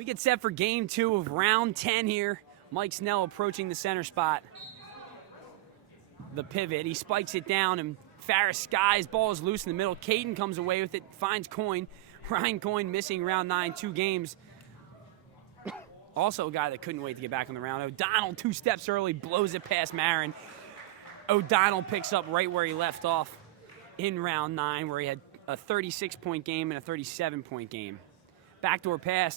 We get set for game 2 of round 10 here. Mike Snell approaching the center spot. The pivot, he spikes it down, and Farris skies, ball is loose in the middle. Caden comes away with it, finds Coyne. Ryan Coyne missing round 9, 2 games. Also a guy that couldn't wait to get back on the round. O'Donnell 2 steps early, blows it past Marin. O'Donnell picks up right where he left off in round 9, where he had a 36-point game and a 37-point game. Backdoor pass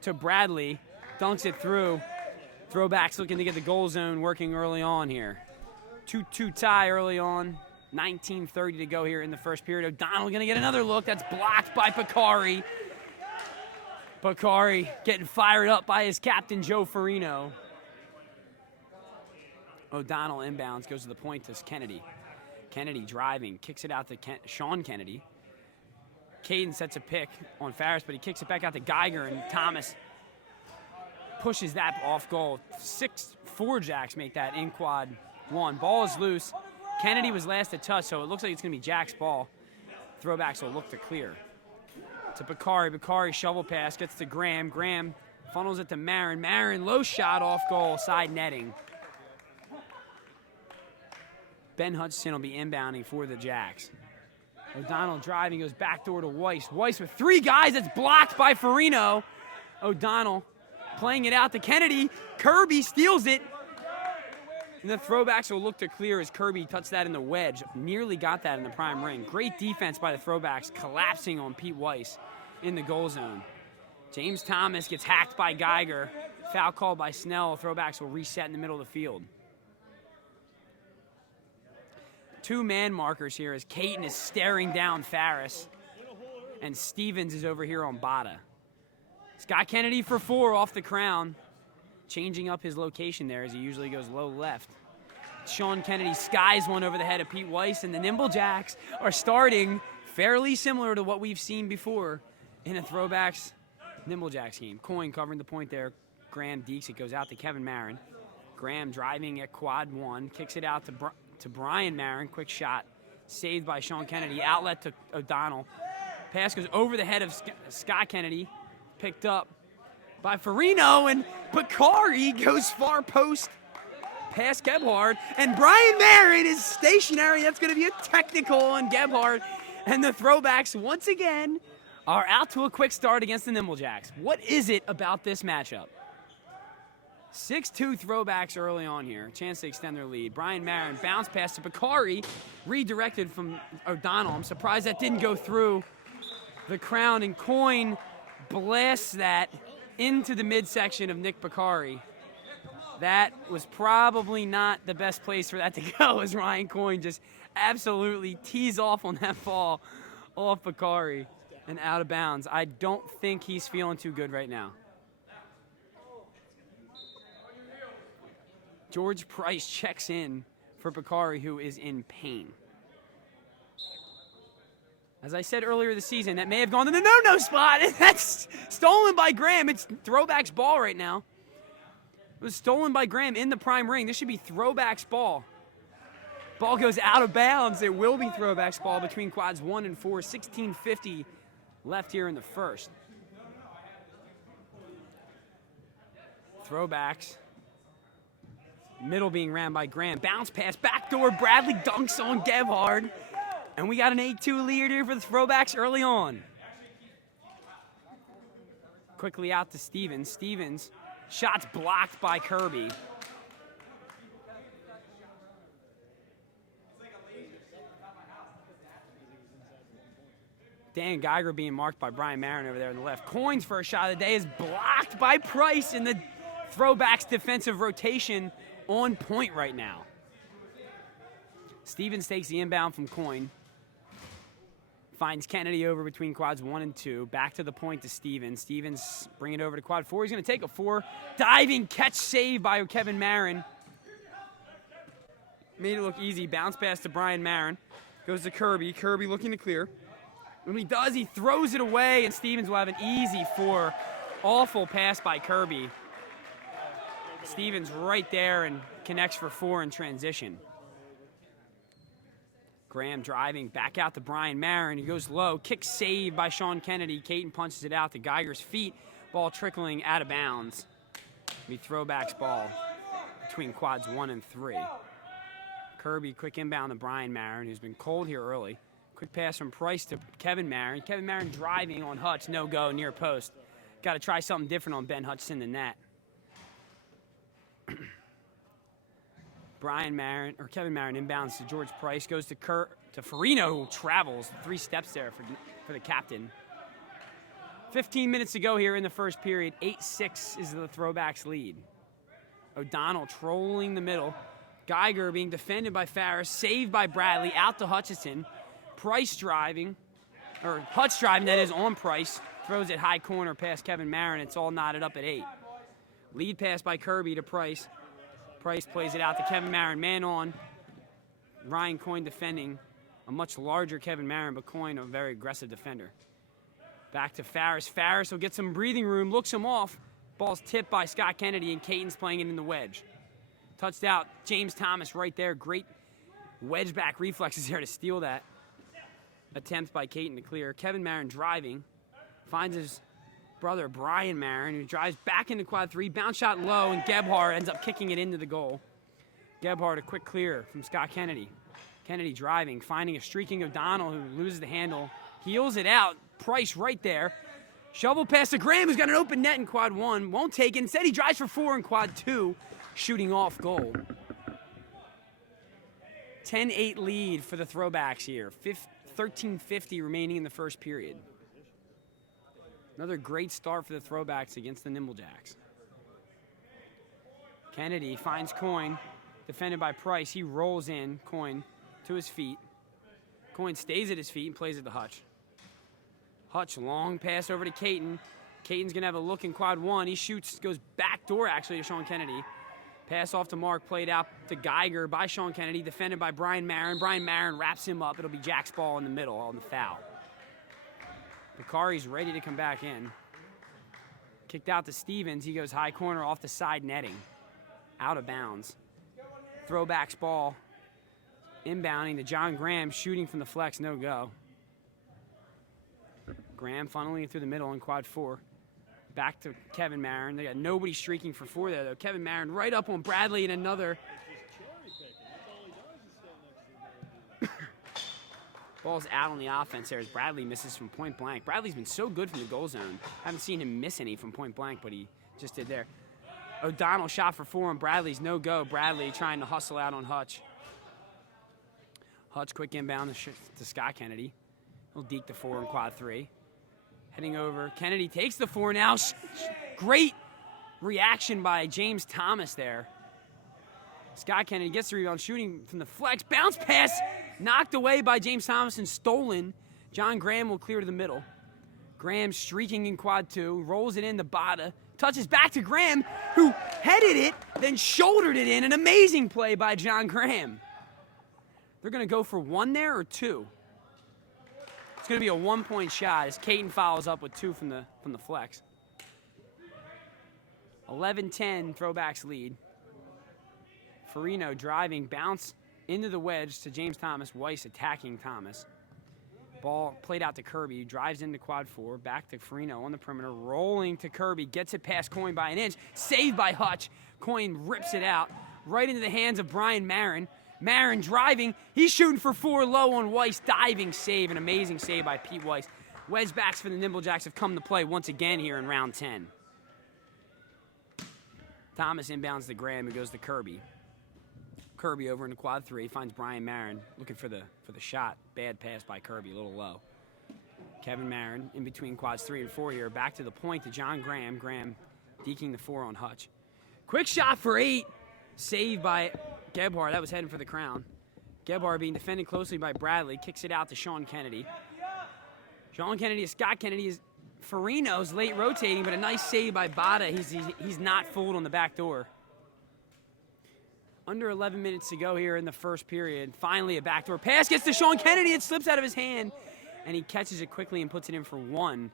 to Bradley, dunks it through. Throwbacks looking to get the goal zone working early on here. 2-2 tie early on. 19:30 to go here in the first period. O'Donnell going to get another look. That's blocked by Bakari. Bakari getting fired up by his captain, Joe Farino. O'Donnell inbounds, goes to the point to Kennedy. Kennedy driving, kicks it out to Sean Kennedy. Caden sets a pick on Farris, but he kicks it back out to Geiger, and Thomas pushes that off goal. 4 Jacks make that in quad 1. Ball is loose. Kennedy was last to touch, so it looks like it's going to be Jack's ball. Throwbacks will look to clear. To Bakari. Bakari shovel pass, gets to Graham. Graham funnels it to Marin. Marin, low shot off goal, side netting. Ben Hutchinson will be inbounding for the Jacks. O'Donnell driving, goes backdoor to Weiss. Weiss with 3 guys, that's blocked by Farino. O'Donnell playing it out to Kennedy. Kirby steals it. And the Throwbacks will look to clear as Kirby touched that in the wedge. Nearly got that in the prime ring. Great defense by the Throwbacks, collapsing on Pete Weiss in the goal zone. James Thomas gets hacked by Geiger. Foul called by Snell. Throwbacks will reset in the middle of the field. 2 man markers here as Caton is staring down Farris. And Stevens is over here on Bada. Scott Kennedy for 4 off the crown. Changing up his location there as he usually goes low left. Sean Kennedy skies one over the head of Pete Weiss, and the Nimble Jacks are starting fairly similar to what we've seen before in a Throwbacks Nimble Jacks game. Coyne covering the point there. Graham dekes it, goes out to Kevin Marin. Graham driving at quad 1, kicks it out to Brian Marin. Quick shot, saved by Sean Kennedy. Outlet to O'Donnell. Pass goes over the head of Scott Kennedy, picked up by Farino, and Bakari goes far post past Gebhardt, and Brian Marin is stationary. That's going to be a technical on Gebhardt, and the Throwbacks once again are out to a quick start against the Nimble Jacks. What is it about this matchup? 6-2 Throwbacks early on here, chance to extend their lead. Brian Marin bounce pass to Bakari, redirected from O'Donnell. I'm surprised that didn't go through the crown, and Coyne blasts that into the midsection of Nick Bakari. That was probably not the best place for that to go, as Ryan Coyne just absolutely tees off on that ball off Bakari and out of bounds. I don't think he's feeling too good right now. George Price checks in for Bakari, who is in pain. As I said earlier this season, that may have gone to the no-no spot. That's stolen by Graham. It's Throwback's ball right now. It was stolen by Graham in the prime ring. This should be Throwback's ball. Ball goes out of bounds. It will be Throwback's ball between quads 1 and 4. 16:50 left here in the first. Throwbacks. Middle being ran by Graham. Bounce pass, backdoor. Bradley dunks on Gebhardt. And we got an 8-2 lead here for the Throwbacks early on. Quickly out to Stevens. Stevens, shots blocked by Kirby. Dan Geiger being marked by Brian Marin over there on the left. Coyne's first shot of the day is blocked by Price, and the Throwbacks defensive rotation on point right now. Stevens takes the inbound from Coyne. Finds Kennedy over between quads 1 and 2. Back to the point to Stevens. Stevens bring it over to quad 4. He's going to take a 4. Diving catch save by Kevin Marin. Made it look easy. Bounce pass to Brian Marin. Goes to Kirby. Kirby looking to clear. When he does, he throws it away, and Stevens will have an easy 4. Awful pass by Kirby. Stevens right there and connects for 4 in transition. Graham driving back out to Brian Marin. He goes low. Kick save by Sean Kennedy. Caton punches it out to Geiger's feet. Ball trickling out of bounds. The throwbacks ball between quads 1 and 3. Kirby, quick inbound to Brian Marin, who's been cold here early. Quick pass from Price to Kevin Marin. Kevin Marin driving on Hutch, no go, near post. Got to try something different on Ben Hutchinson than that. Kevin Marin inbounds to George Price, goes to Farino, who travels 3 steps there for the captain. 15 minutes to go here in the first period. 8-6 is the Throwbacks lead. O'Donnell trolling the middle. Geiger being defended by Farris, saved by Bradley, out to Hutchinson. Price driving, or Hutch driving, that is, on Price. Throws it high corner past Kevin Marin. It's all knotted up at 8. Lead pass by Kirby to Price. Price plays it out to Kevin Marin, man on. Ryan Coyne defending, a much larger Kevin Marin, but Coyne a very aggressive defender. Back to Farris. Farris will get some breathing room, looks him off. Ball's tipped by Scott Kennedy, and Caton's playing it in the wedge. Touched out James Thomas right there. Great wedge back reflexes there to steal that. Attempt by Caton to clear. Kevin Marin driving. Finds his brother Brian Marin, who drives back into quad 3. Bounce shot low, and Gebhardt ends up kicking it into the goal. Gebhardt a quick clear from Scott Kennedy. Kennedy driving, finding a streaking O'Donnell, who loses the handle. Heels it out. Price right there. Shovel pass to Graham, who's got an open net in quad 1. Won't take it. Instead, he drives for 4 in quad 2, shooting off goal. 10-8 lead for the Throwbacks here. 13:50 remaining in the first period. Another great start for the Throwbacks against the Nimble Jacks. Kennedy finds Coyne, defended by Price. He rolls in, Coyne, to his feet. Coyne stays at his feet and plays it to Hutch. Hutch, long pass over to Caton. Caton's going to have a look in quad 1. He shoots, goes back door actually to Sean Kennedy. Pass off to Mark, played out to Geiger by Sean Kennedy, defended by Brian Marin. Brian Marin wraps him up. It'll be Jack's ball in the middle on the foul. Bakari's ready to come back in. Kicked out to Stevens. He goes high corner off the side netting. Out of bounds. Throwbacks ball. Inbounding to John Graham, shooting from the flex, no go. Graham funneling it through the middle in quad 4. Back to Kevin Marin. They got nobody streaking for 4 there, though. Kevin Marin right up on Bradley and another. Ball's out on the offense there as Bradley misses from point blank. Bradley's been so good from the goal zone. Haven't seen him miss any from point blank, but he just did there. O'Donnell shot for 4 and Bradley's no go. Bradley trying to hustle out on Hutch. Hutch quick inbound to Scott Kennedy. He'll deke the 4 in quad 3. Heading over. Kennedy takes the 4 now. Great reaction by James Thomas there. Scott Kennedy gets the rebound, shooting from the flex. Bounce pass knocked away by James Thomas and stolen. John Graham will clear to the middle. Graham streaking in quad 2. Rolls it in to Bada. Touches back to Graham, who headed it, then shouldered it in. An amazing play by John Graham. They're going to go for 1 there or 2? It's going to be a 1-point shot as Caton follows up with 2 from the flex. 11-10 Throwbacks lead. Farino driving, bounce into the wedge to James Thomas. Weiss attacking Thomas. Ball played out to Kirby, drives into quad 4, back to Farino on the perimeter, rolling to Kirby, gets it past Coyne by an inch, saved by Hutch. Coyne rips it out, right into the hands of Brian Marin. Marin driving, he's shooting for 4 low on Weiss, diving save, an amazing save by Pete Weiss. Wedge backs for the Nimble Jacks have come to play once again here in round 10. Thomas inbounds to Graham, who goes to Kirby. Kirby over into quad 3, finds Brian Marin looking for the shot. Bad pass by Kirby, a little low. Kevin Marin in between quads 3 and 4 here, back to the point to John Graham. Graham deking the 4 on Hutch. Quick shot for 8, saved by Gebhardt. That was heading for the crown. Gebhardt being defended closely by Bradley, kicks it out to Sean Kennedy. Sean Kennedy, Scott Kennedy is Farino's late rotating, but a nice save by Bada. He's not fooled on the back door. Under 11 minutes to go here in the first period. Finally, a backdoor pass gets to Sean Kennedy. It slips out of his hand, and he catches it quickly and puts it in for 1.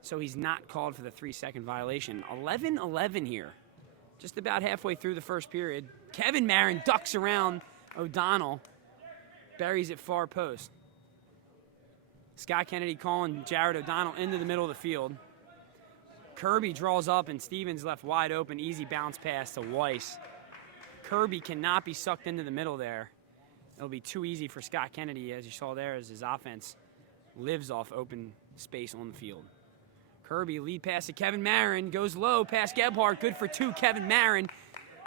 So he's not called for the 3-second violation. 11-11 here. Just about halfway through the first period. Kevin Marin ducks around O'Donnell. Buries it far post. Scott Kennedy calling Jared O'Donnell into the middle of the field. Kirby draws up, and Stevens left wide open. Easy bounce pass to Weiss. Kirby cannot be sucked into the middle there. It'll be too easy for Scott Kennedy, as you saw there, as his offense lives off open space on the field. Kirby, lead pass to Kevin Marin, goes low, past Gebhardt, good for 2. Kevin Marin,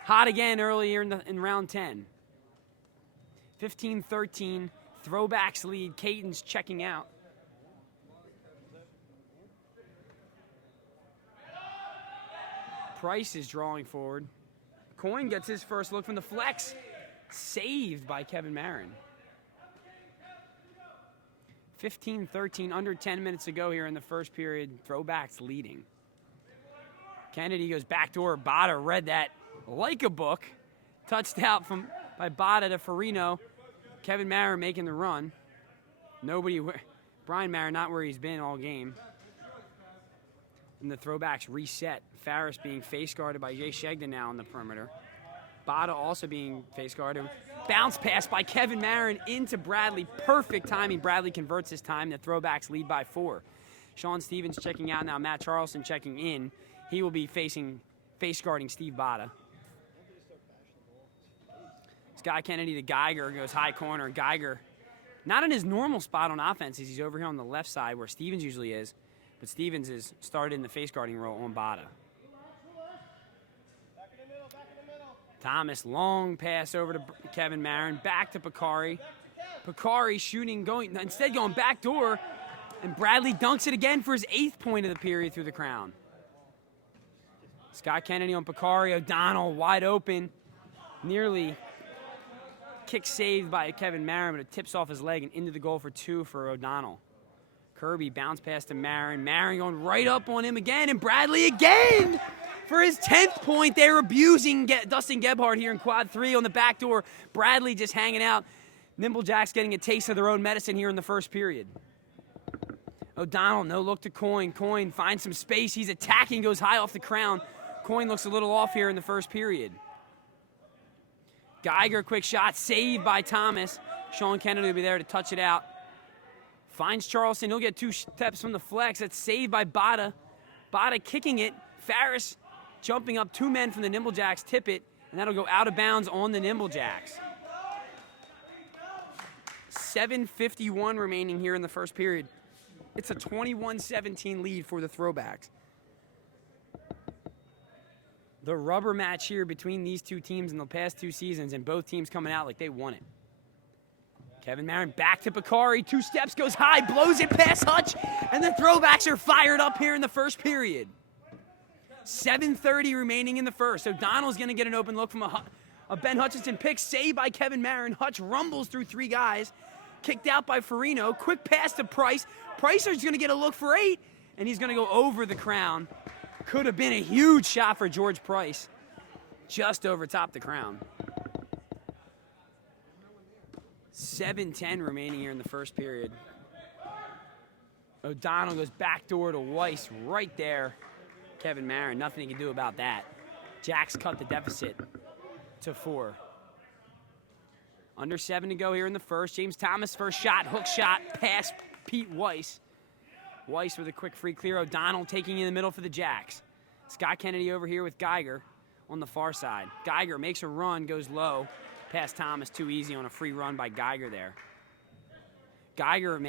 hot again earlier in round 10. 15-13, Throwbacks lead. Caton's checking out. Price is drawing forward. Coyne gets his first look from the flex. Saved by Kevin Marin. 15-13, under 10 minutes to go here in the first period. Throwbacks leading. Kennedy goes backdoor. Bada read that like a book. Touched out by Bada to Farino. Kevin Marin making the run. Brian Marin not where he's been all game. And the Throwbacks reset. Farris being face guarded by Jay Shegden now on the perimeter. Bada also being face guarded. Bounce pass by Kevin Marin into Bradley. Perfect timing. Bradley converts his time. The Throwbacks lead by 4. Sean Stevens checking out now. Matt Charleston checking in. He will be face guarding Steve Bada. Scott Kennedy to Geiger, goes high corner. Geiger, not in his normal spot on offense, as he's over here on the left side where Stevens usually is. But Stevens is started in the face guarding role on Bada. Thomas, long pass over to Kevin Marin, back to Picari. Picari shooting, going back door, and Bradley dunks it again for his 8th point of the period through the crown. Scott Kennedy on Picari, O'Donnell wide open, nearly kick saved by Kevin Marin, but it tips off his leg and into the goal for 2 for O'Donnell. Kirby bounce pass to Marin. Marin going right up on him again, and Bradley again for his 10th point. They're abusing Dustin Gebhardt here in quad 3 on the back door. Bradley just hanging out. Nimble Jacks getting a taste of their own medicine here in the first period. O'Donnell, no look to Coyne. Coyne finds some space. He's attacking, goes high off the crown. Coyne looks a little off here in the first period. Geiger, quick shot, saved by Thomas. Sean Kennedy will be there to touch it out. Finds Charleston. He'll get 2 steps from the flex. That's saved by Bada. Bada kicking it. Farris jumping up 2 men from the Nimble Jacks. Tip it, and that'll go out of bounds on the Nimble Jacks. 7:51 remaining here in the first period. It's a 21-17 lead for the Throwbacks. The rubber match here between these two teams in the past 2 seasons, and both teams coming out like they won it. Kevin Marin back to Picari, 2 steps, goes high, blows it past Hutch, and the Throwbacks are fired up here in the first period. 7:30 remaining in the first. O'Donnell's going to get an open look from a Ben Hutchinson pick, saved by Kevin Marin. Hutch rumbles through 3 guys, kicked out by Farino. Quick pass to Price. Price is going to get a look for 8, and he's going to go over the crown. Could have been a huge shot for George Price. Just over top the crown. 7:10 remaining here in the first period. O'Donnell goes backdoor to Weiss right there. Kevin Marin, nothing he can do about that. Jacks cut the deficit to 4. Under 7 to go here in the first. James Thomas first shot, hook shot, pass Pete Weiss. Weiss with a quick free clear. O'Donnell taking in the middle for the Jacks. Scott Kennedy over here with Geiger on the far side. Geiger makes a run, goes low. Past Thomas, too easy on a free run by Geiger there. Geiger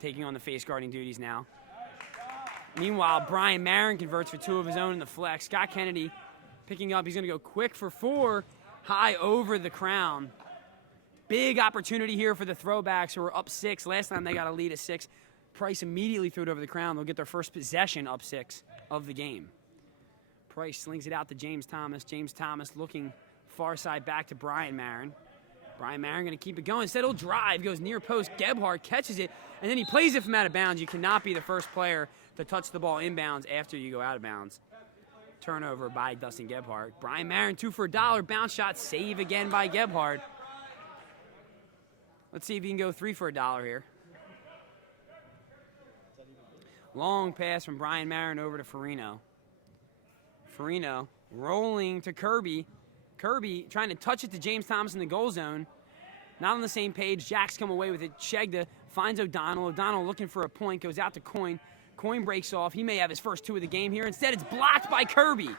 taking on the face guarding duties now. Meanwhile, Brian Marin converts for 2 of his own in the flex. Scott Kennedy picking up. He's going to go quick for 4, high over the crown. Big opportunity here for the Throwbacks, who are up 6. Last time they got a lead of 6. Price immediately threw it over the crown. They'll get their first possession up 6 of the game. Price slings it out to James Thomas. James Thomas looking far side back to Brian Marin. Brian Marin going to keep it going. Instead, he'll drive, goes near post. Gebhardt catches it, and then he plays it from out of bounds. You cannot be the first player to touch the ball inbounds after you go out of bounds. Turnover by Dustin Gebhardt. Brian Marin, 2 for $1. Bounce shot, save again by Gebhardt. Let's see if he can go 3 for $1 here. Long pass from Brian Marin over to Farino. Farino rolling to Kirby. Kirby trying to touch it to James Thomas in the goal zone. Not on the same page. Jacks come away with it. Shegda finds O'Donnell. O'Donnell looking for a point. Goes out to Coyne. Coin breaks off. He may have his first 2 of the game here. Instead, it's blocked by Kirby.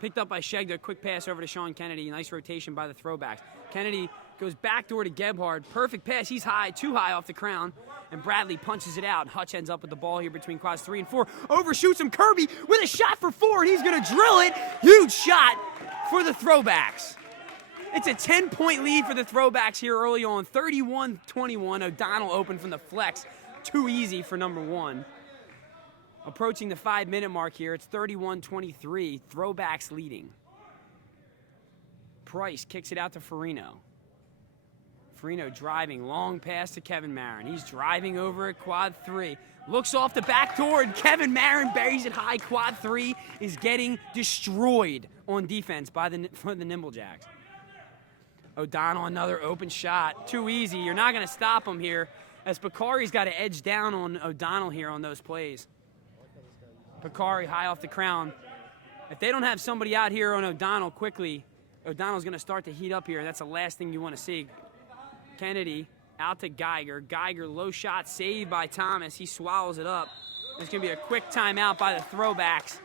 Picked up by Shegda. Quick pass over to Sean Kennedy. Nice rotation by the Throwbacks. Kennedy goes backdoor to Gebhard. Perfect pass. He's high, too high off the crown. And Bradley punches it out. Hutch ends up with the ball here between quads 3 and 4. Overshoots him. Kirby with a shot for 4, and he's going to drill it. Huge shot for the Throwbacks. It's a 10-point lead for the Throwbacks here early on. 31-21. O'Donnell open from the flex. Too easy for number 1. Approaching the 5-minute mark here. It's 31-23. Throwbacks leading. Price kicks it out to Farino. Farino driving, long pass to Kevin Marin. He's driving over at quad 3. Looks off the back door, and Kevin Marin buries it high. Quad 3 is getting destroyed on defense by the Nimble Jacks. O'Donnell, another open shot. Too easy. You're not going to stop him here, as Bakari's got to edge down on O'Donnell here on those plays. Bakari high off the crown. If they don't have somebody out here on O'Donnell quickly, O'Donnell's going to start to heat up here. That's the last thing you want to see. Kennedy out to Geiger. Geiger, low shot, saved by Thomas. He swallows it up. There's going to be a quick timeout by the Throwbacks.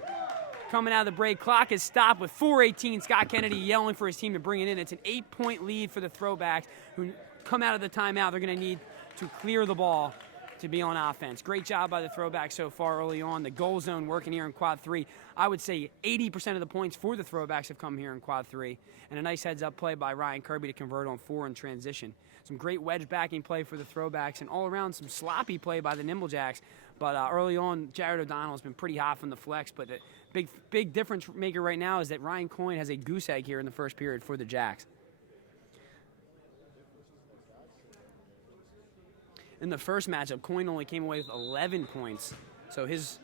Coming out of the break, clock is stopped with 4:18. Scott Kennedy yelling for his team to bring it in. It's an 8-point lead for the Throwbacks, who come out of the timeout. They're going to need to clear the ball to be on offense. Great job by the Throwbacks so far early on. The goal zone working here in quad 3. I would say 80% of the points for the Throwbacks have come here in quad 3. And a nice heads-up play by Ryan Kirby to convert on 4 in transition. Some great wedge backing play for the Throwbacks, and all around some sloppy play by the Nimble Jacks. But early on, Jared O'Donnell has been pretty hot from the flex. But the big difference maker right now is that Ryan Coyne has a goose egg here in the first period for the Jacks. In the first matchup, Coyne only came away with 11 points. So his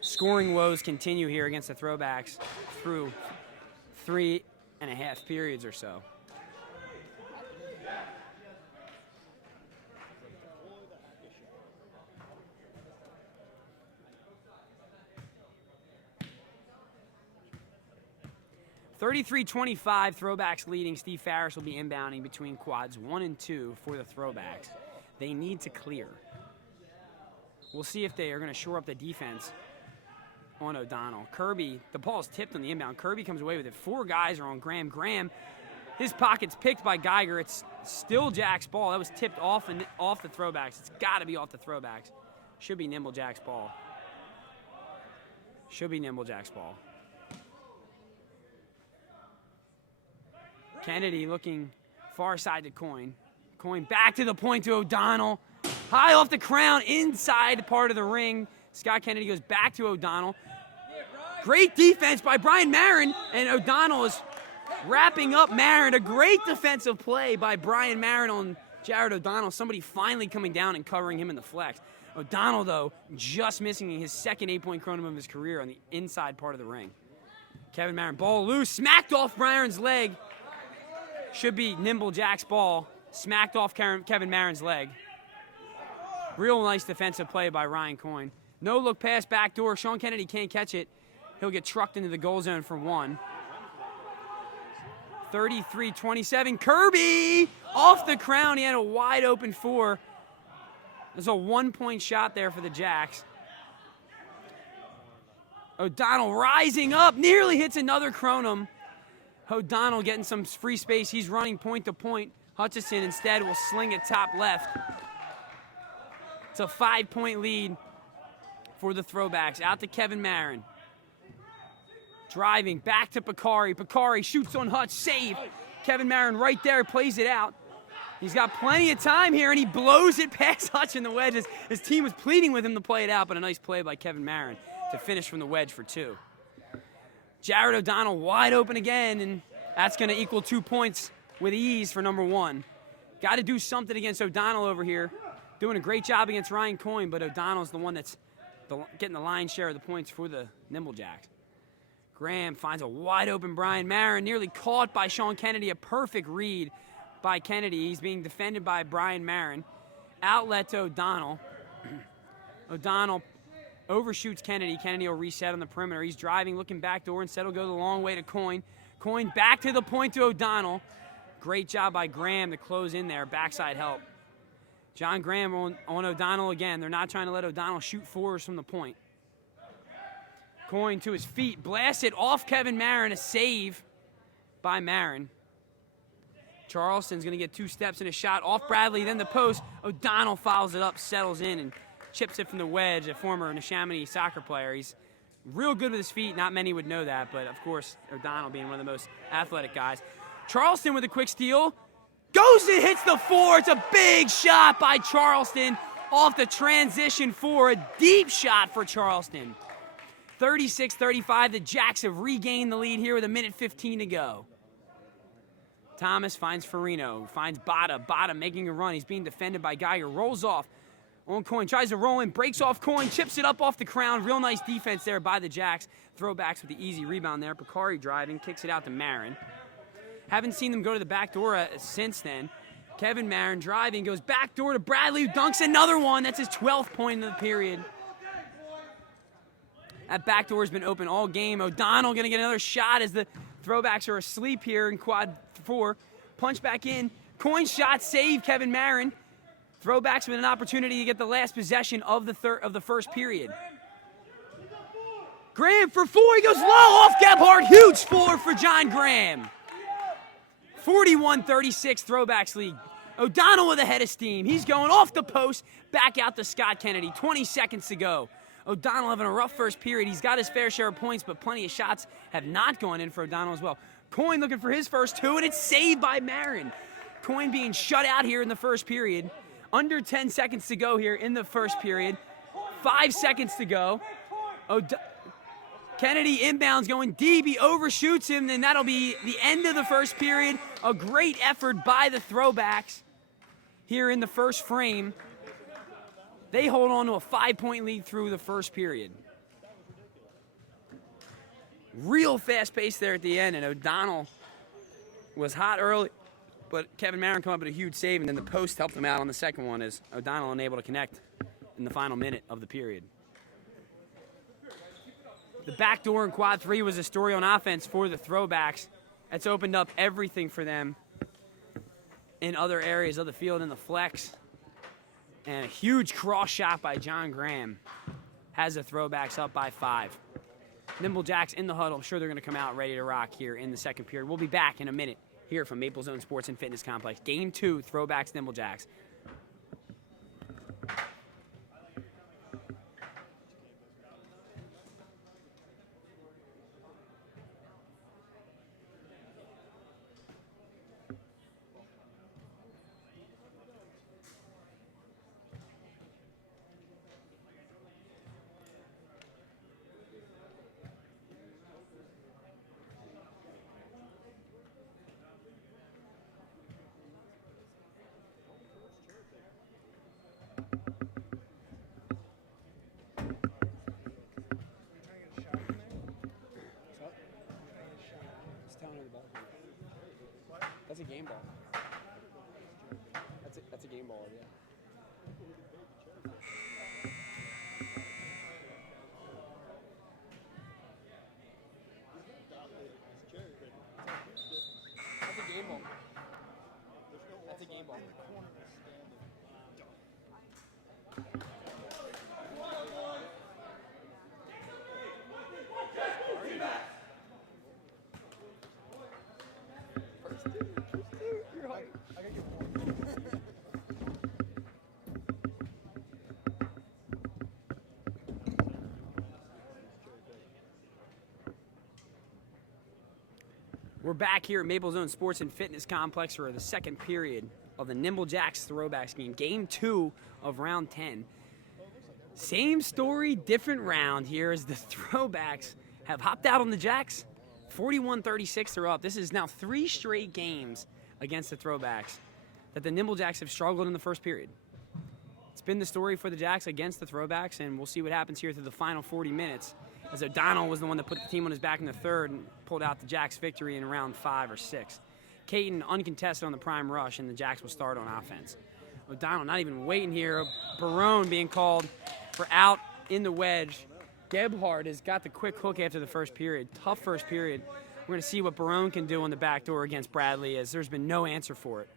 scoring woes continue here against the Throwbacks through 3.5 periods or so. (33-25) Throwbacks leading. Steve Farris will be inbounding between quads 1 and 2 for the Throwbacks. They need to clear. We'll see if they are going to shore up the defense on O'Donnell. Kirby, the ball is tipped on the inbound. Kirby comes away with it. 4 guys are on Graham. Graham, his pocket's picked by Geiger. It's still Jack's ball. That was tipped off the Throwbacks. It's got to be off the Throwbacks. Should be Nimble Jack's ball. Should be Nimble Jack's ball. Kennedy looking far side to Coyne. Coyne back to the point to O'Donnell. High off the crown, inside part of the ring. Scott Kennedy goes back to O'Donnell. Great defense by Brian Marin, and O'Donnell is wrapping up Marin. A great defensive play by Brian Marin on Jared O'Donnell. Somebody finally coming down and covering him in the flex. O'Donnell, though, just missing his second 8-point Kronum of his career on the inside part of the ring. Kevin Marin, ball loose, smacked off Marin's leg. Should be Nimble Jack's ball. Smacked off Kevin Marin's leg. Real nice defensive play by Ryan Coyne. No look pass backdoor. Sean Kennedy can't catch it. He'll get trucked into the goal zone for 1. 33-27. Kirby off the crown. He had a wide open 4. There's a 1-point shot there for the Jacks. O'Donnell rising up. Nearly hits another Kronum. O'Donnell getting some free space. He's running point to point. Hutchison instead will sling it top left. It's a 5-point lead for the Throwbacks. Out to Kevin Marin. Driving back to Bakari. Bakari shoots on Hutch. Save. Kevin Marin right there plays it out. He's got plenty of time here, and he blows it past Hutch in the wedge. His team was pleading with him to play it out, but a nice play by Kevin Marin to finish from the wedge for 2. Jared O'Donnell wide open again, and that's going to equal 2 points with ease for number 1. Got to do something against O'Donnell over here. Doing a great job against Ryan Coyne, but O'Donnell's the one that's getting the lion's share of the points for the Nimble Jacks. Graham finds a wide open Brian Marin, nearly caught by Sean Kennedy. A perfect read by Kennedy. He's being defended by Brian Marin. Outlet to O'Donnell. O'Donnell overshoots Kennedy. Kennedy will reset on the perimeter. He's driving, looking backdoor. Instead, he'll go the long way to Coyne. Coyne back to the point to O'Donnell. Great job by Graham to close in there. Backside help. John Graham on O'Donnell again. They're not trying to let O'Donnell shoot fours from the point. Coin to his feet, blasted off Kevin Marin, a save by Marin. Charleston's going to get 2 steps and a shot off Bradley, then the post. O'Donnell fouls it up, settles in, and chips it from the wedge, a former Neshaminy soccer player. He's real good with his feet. Not many would know that, but of course, O'Donnell being one of the most athletic guys. Charleston with a quick steal. Goes and hits the 4. It's a big shot by Charleston off the transition 4. A deep shot for Charleston. 36-35, the Jacks have regained the lead here with 1:15 to go. Thomas finds Farino, finds Bada. Bada making a run. He's being defended by Geiger. Rolls off. On Coin, tries to roll in, breaks off Coin, chips it up off the crown. Real nice defense there by the Jacks. Throwbacks with the easy rebound there. Picari driving, kicks it out to Marin. Haven't seen them go to the back door since then. Kevin Marin driving, goes back door to Bradley, who dunks another one. That's his 12th point of the period. That back door has been open all game. O'Donnell going to get another shot as the Throwbacks are asleep here in quad 4. Punch back in. Coin shot, save Kevin Marin. Throwbacks with an opportunity to get the last possession of the first period. Graham for 4. He goes low off Gebhardt. Huge 4 for John Graham. 41-36 Throwbacks lead. O'Donnell with a head of steam. He's going off the post, back out to Scott Kennedy. 20 seconds to go. O'Donnell having a rough first period. He's got his fair share of points, but plenty of shots have not gone in for O'Donnell as well. Coin looking for his first 2, and it's saved by Marin. Coin being shut out here in the first period. Under 10 seconds to go here in the first period. 5 seconds to go. Kennedy inbounds going deep. He overshoots him, and that'll be the end of the first period. A great effort by the Throwbacks here in the first frame. They hold on to a 5-point lead through the first period. Real fast pace there at the end, and O'Donnell was hot early, but Kevin Marin come up with a huge save, and then the post helped him out on the second one as O'Donnell unable to connect in the final minute of the period. The back door in quad 3 was a story on offense for the Throwbacks. That's opened up everything for them in other areas of the field in the flex. And a huge cross shot by John Graham has the Throwbacks up by 5. Nimble Jacks in the huddle. I'm sure they're going to come out ready to rock here in the second period. We'll be back in a minute here from Maple Zone Sports and Fitness Complex. Game 2, Throwbacks, Nimble Jacks. That's a game ball. That's a game ball, yeah. That's a game ball. That's a game ball. We're back here at Maple Zone Sports and Fitness Complex for the second period of the Nimble Jacks Throwbacks game. Game 2 of round 10. Same story, different round here as the Throwbacks have hopped out on the Jacks. 41-36 they're up. This is now 3 straight games against the Throwbacks that the Nimble Jacks have struggled in the first period. It's been the story for the Jacks against the Throwbacks, and we'll see what happens here through the final 40 minutes. As O'Donnell was the one that put the team on his back in the third and pulled out the Jacks' victory in round 5 or 6. Caton uncontested on the prime rush, and the Jacks will start on offense. O'Donnell not even waiting here. Barone being called for out in the wedge. Gebhardt has got the quick hook after the first period. Tough first period. We're going to see what Barone can do on the back door against Bradley, as there's been no answer for it.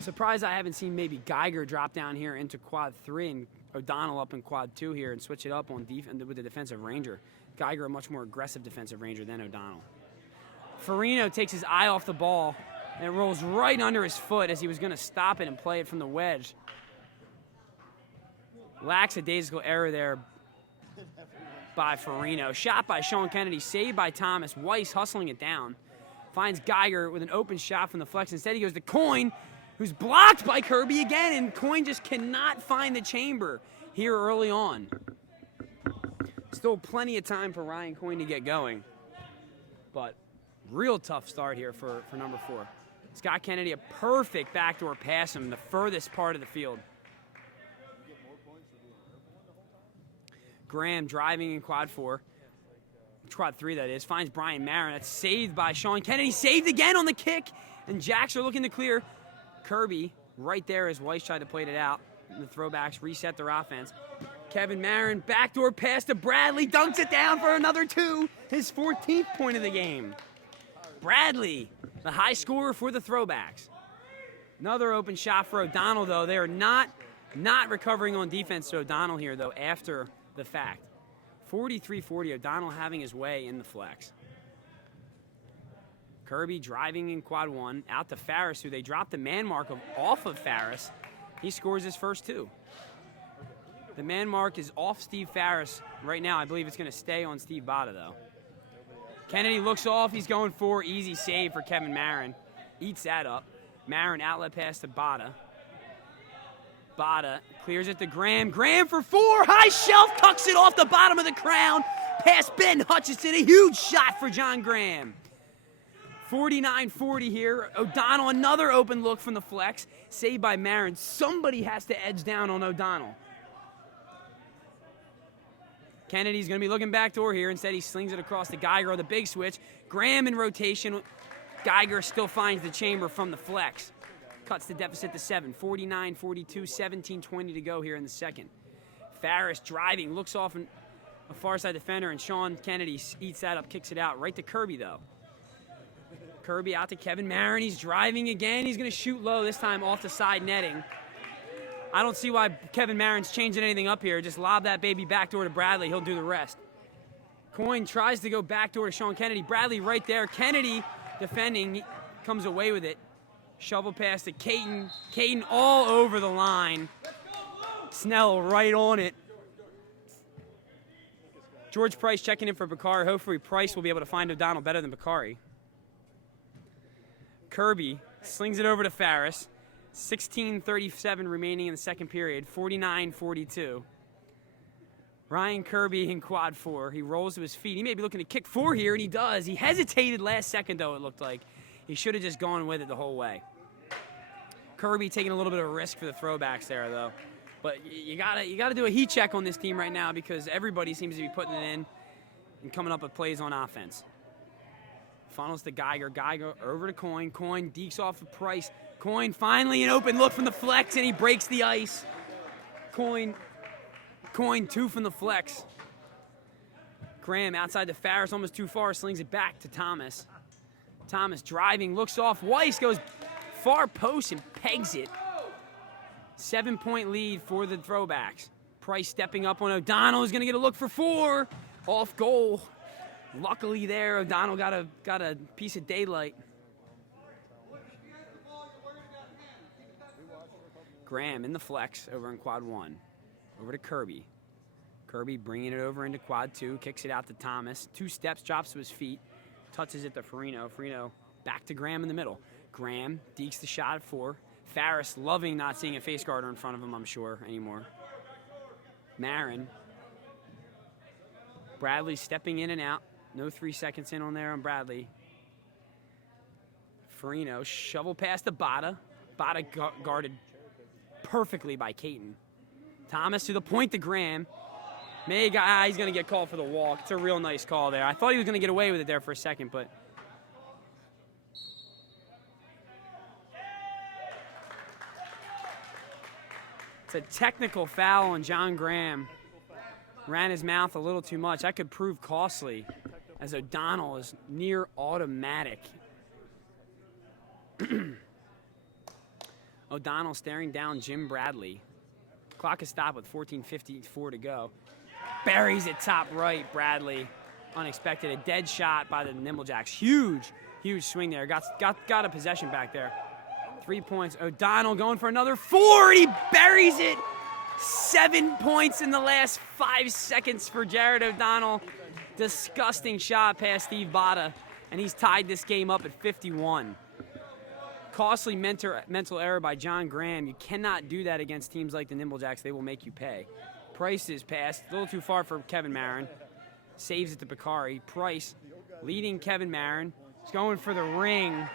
Surprised I haven't seen maybe Geiger drop down here into quad 3 and O'Donnell up in quad 2 here and switch it up on with the defensive ranger. Geiger a much more aggressive defensive ranger than O'Donnell. Farino takes his eye off the ball and it rolls right under his foot as he was going to stop it and play it from the wedge. Lackadaisical error there by Farino. Shot by Sean Kennedy, saved by Thomas. Weiss hustling it down. Finds Geiger with an open shot from the flex. Instead he goes to Coyne, who's blocked by Kirby again, and Coyne just cannot find the chamber here early on. Still plenty of time for Ryan Coyne to get going, but real tough start here for number 4. Scott Kennedy, a perfect backdoor pass him, the furthest part of the field. Graham driving in quad 4. Quad 3, that is. Finds Brian Marin. That's saved by Sean Kennedy. Saved again on the kick. And Jacks are looking to clear. Kirby right there as Weiss tried to play it out. The Throwbacks reset their offense. Kevin Marin, backdoor pass to Bradley. Dunks it down for another 2. His 14th point of the game. Bradley, the high scorer for the Throwbacks. Another open shot for O'Donnell, though. They're not recovering on defense to O'Donnell here, though, after the fact. 43-40, O'Donnell having his way in the flex. Kirby driving in quad 1, out to Farris, who they dropped the man mark off of Farris. He scores his first 2. The man mark is off Steve Farris right now. I believe it's going to stay on Steve Bada, though. Kennedy looks off. He's going for easy save for Kevin Marin. Eats that up. Marin outlet pass to Bada. Bada clears it to Graham. Graham for 4. High shelf tucks it off the bottom of the crown. Past Ben Hutchison. A huge shot for John Graham. 49-40 here. O'Donnell, another open look from the flex. Saved by Marin. Somebody has to edge down on O'Donnell. Kennedy's going to be looking backdoor here. Instead, he slings it across to Geiger on the big switch. Graham in rotation. Geiger still finds the chamber from the flex. Cuts the deficit to 7. 49-42, 17-20 to go here in the second. Farris driving, looks off a far side defender, and Sean Kennedy eats that up, kicks it out. Right to Kirby, though. Kirby out to Kevin Marin. He's driving again. He's going to shoot low, this time off the side netting. I don't see why Kevin Marin's changing anything up here. Just lob that baby backdoor to Bradley. He'll do the rest. Coyne tries to go backdoor to Sean Kennedy. Bradley right there. Kennedy defending. He comes away with it. Shovel pass to Caton. Caton all over the line. Snell right on it. George Price checking in for Bakari. Hopefully Price will be able to find O'Donnell better than Bakari. Kirby slings it over to Farris. 16:37 remaining in the second period. 49-42. Ryan Kirby in quad 4. He rolls to his feet. He may be looking to kick 4 here, and he does. He hesitated last second, though, it looked like. He should have just gone with it the whole way. Kirby taking a little bit of a risk for the Throwbacks there, though. But you gotta do a heat check on this team right now because everybody seems to be putting it in and coming up with plays on offense. Funnels to Geiger. Geiger over to Coyne. Coyne dekes off of Price. Coyne finally an open look from the flex, and he breaks the ice. Coyne 2 from the flex. Graham outside the Farris, almost too far, slings it back to Thomas. Thomas driving, looks off. Weiss goes far post and pegs it. 7-point lead for the Throwbacks. Price stepping up on O'Donnell. Is going to get a look for 4. Off goal. Luckily there, O'Donnell got a piece of daylight. Graham in the flex over in quad 1. Over to Kirby. Kirby bringing it over into quad 2. Kicks it out to Thomas. 2 steps, drops to his feet. Touches it to Farino. Farino back to Graham in the middle. Graham dekes the shot at 4. Farris loving not seeing a face guarder in front of him, I'm sure, anymore. Marin. Bradley stepping in and out. No 3 seconds in on there on Bradley. Farino, shovel past to Bada. Bada guarded perfectly by Caton. Thomas to the point to Graham. He's going to get called for the walk. It's a real nice call there. I thought he was going to get away with it there for a second, but... It's a technical foul on John Graham. Ran his mouth a little too much. That could prove costly, as O'Donnell is near automatic. O'Donnell staring down Jim Bradley. Clock is stopped with 14:54 to go. Buries it top right, Bradley. Unexpected, a dead shot by the Nimble Jacks. Huge swing there. Got a possession back there. 3 points. O'Donnell going for another 4, and he buries it. 7 points in the last 5 seconds for Jared O'Donnell. Disgusting shot past Steve Botta, and he's tied this game up at 51. Costly mental error by John Graham. You cannot do that against teams like the Nimble Jacks. They will make you pay. Price is passed. A little too far for Kevin Marin. Saves it to Bakari. Price leading Kevin Marin. He's going for the ring.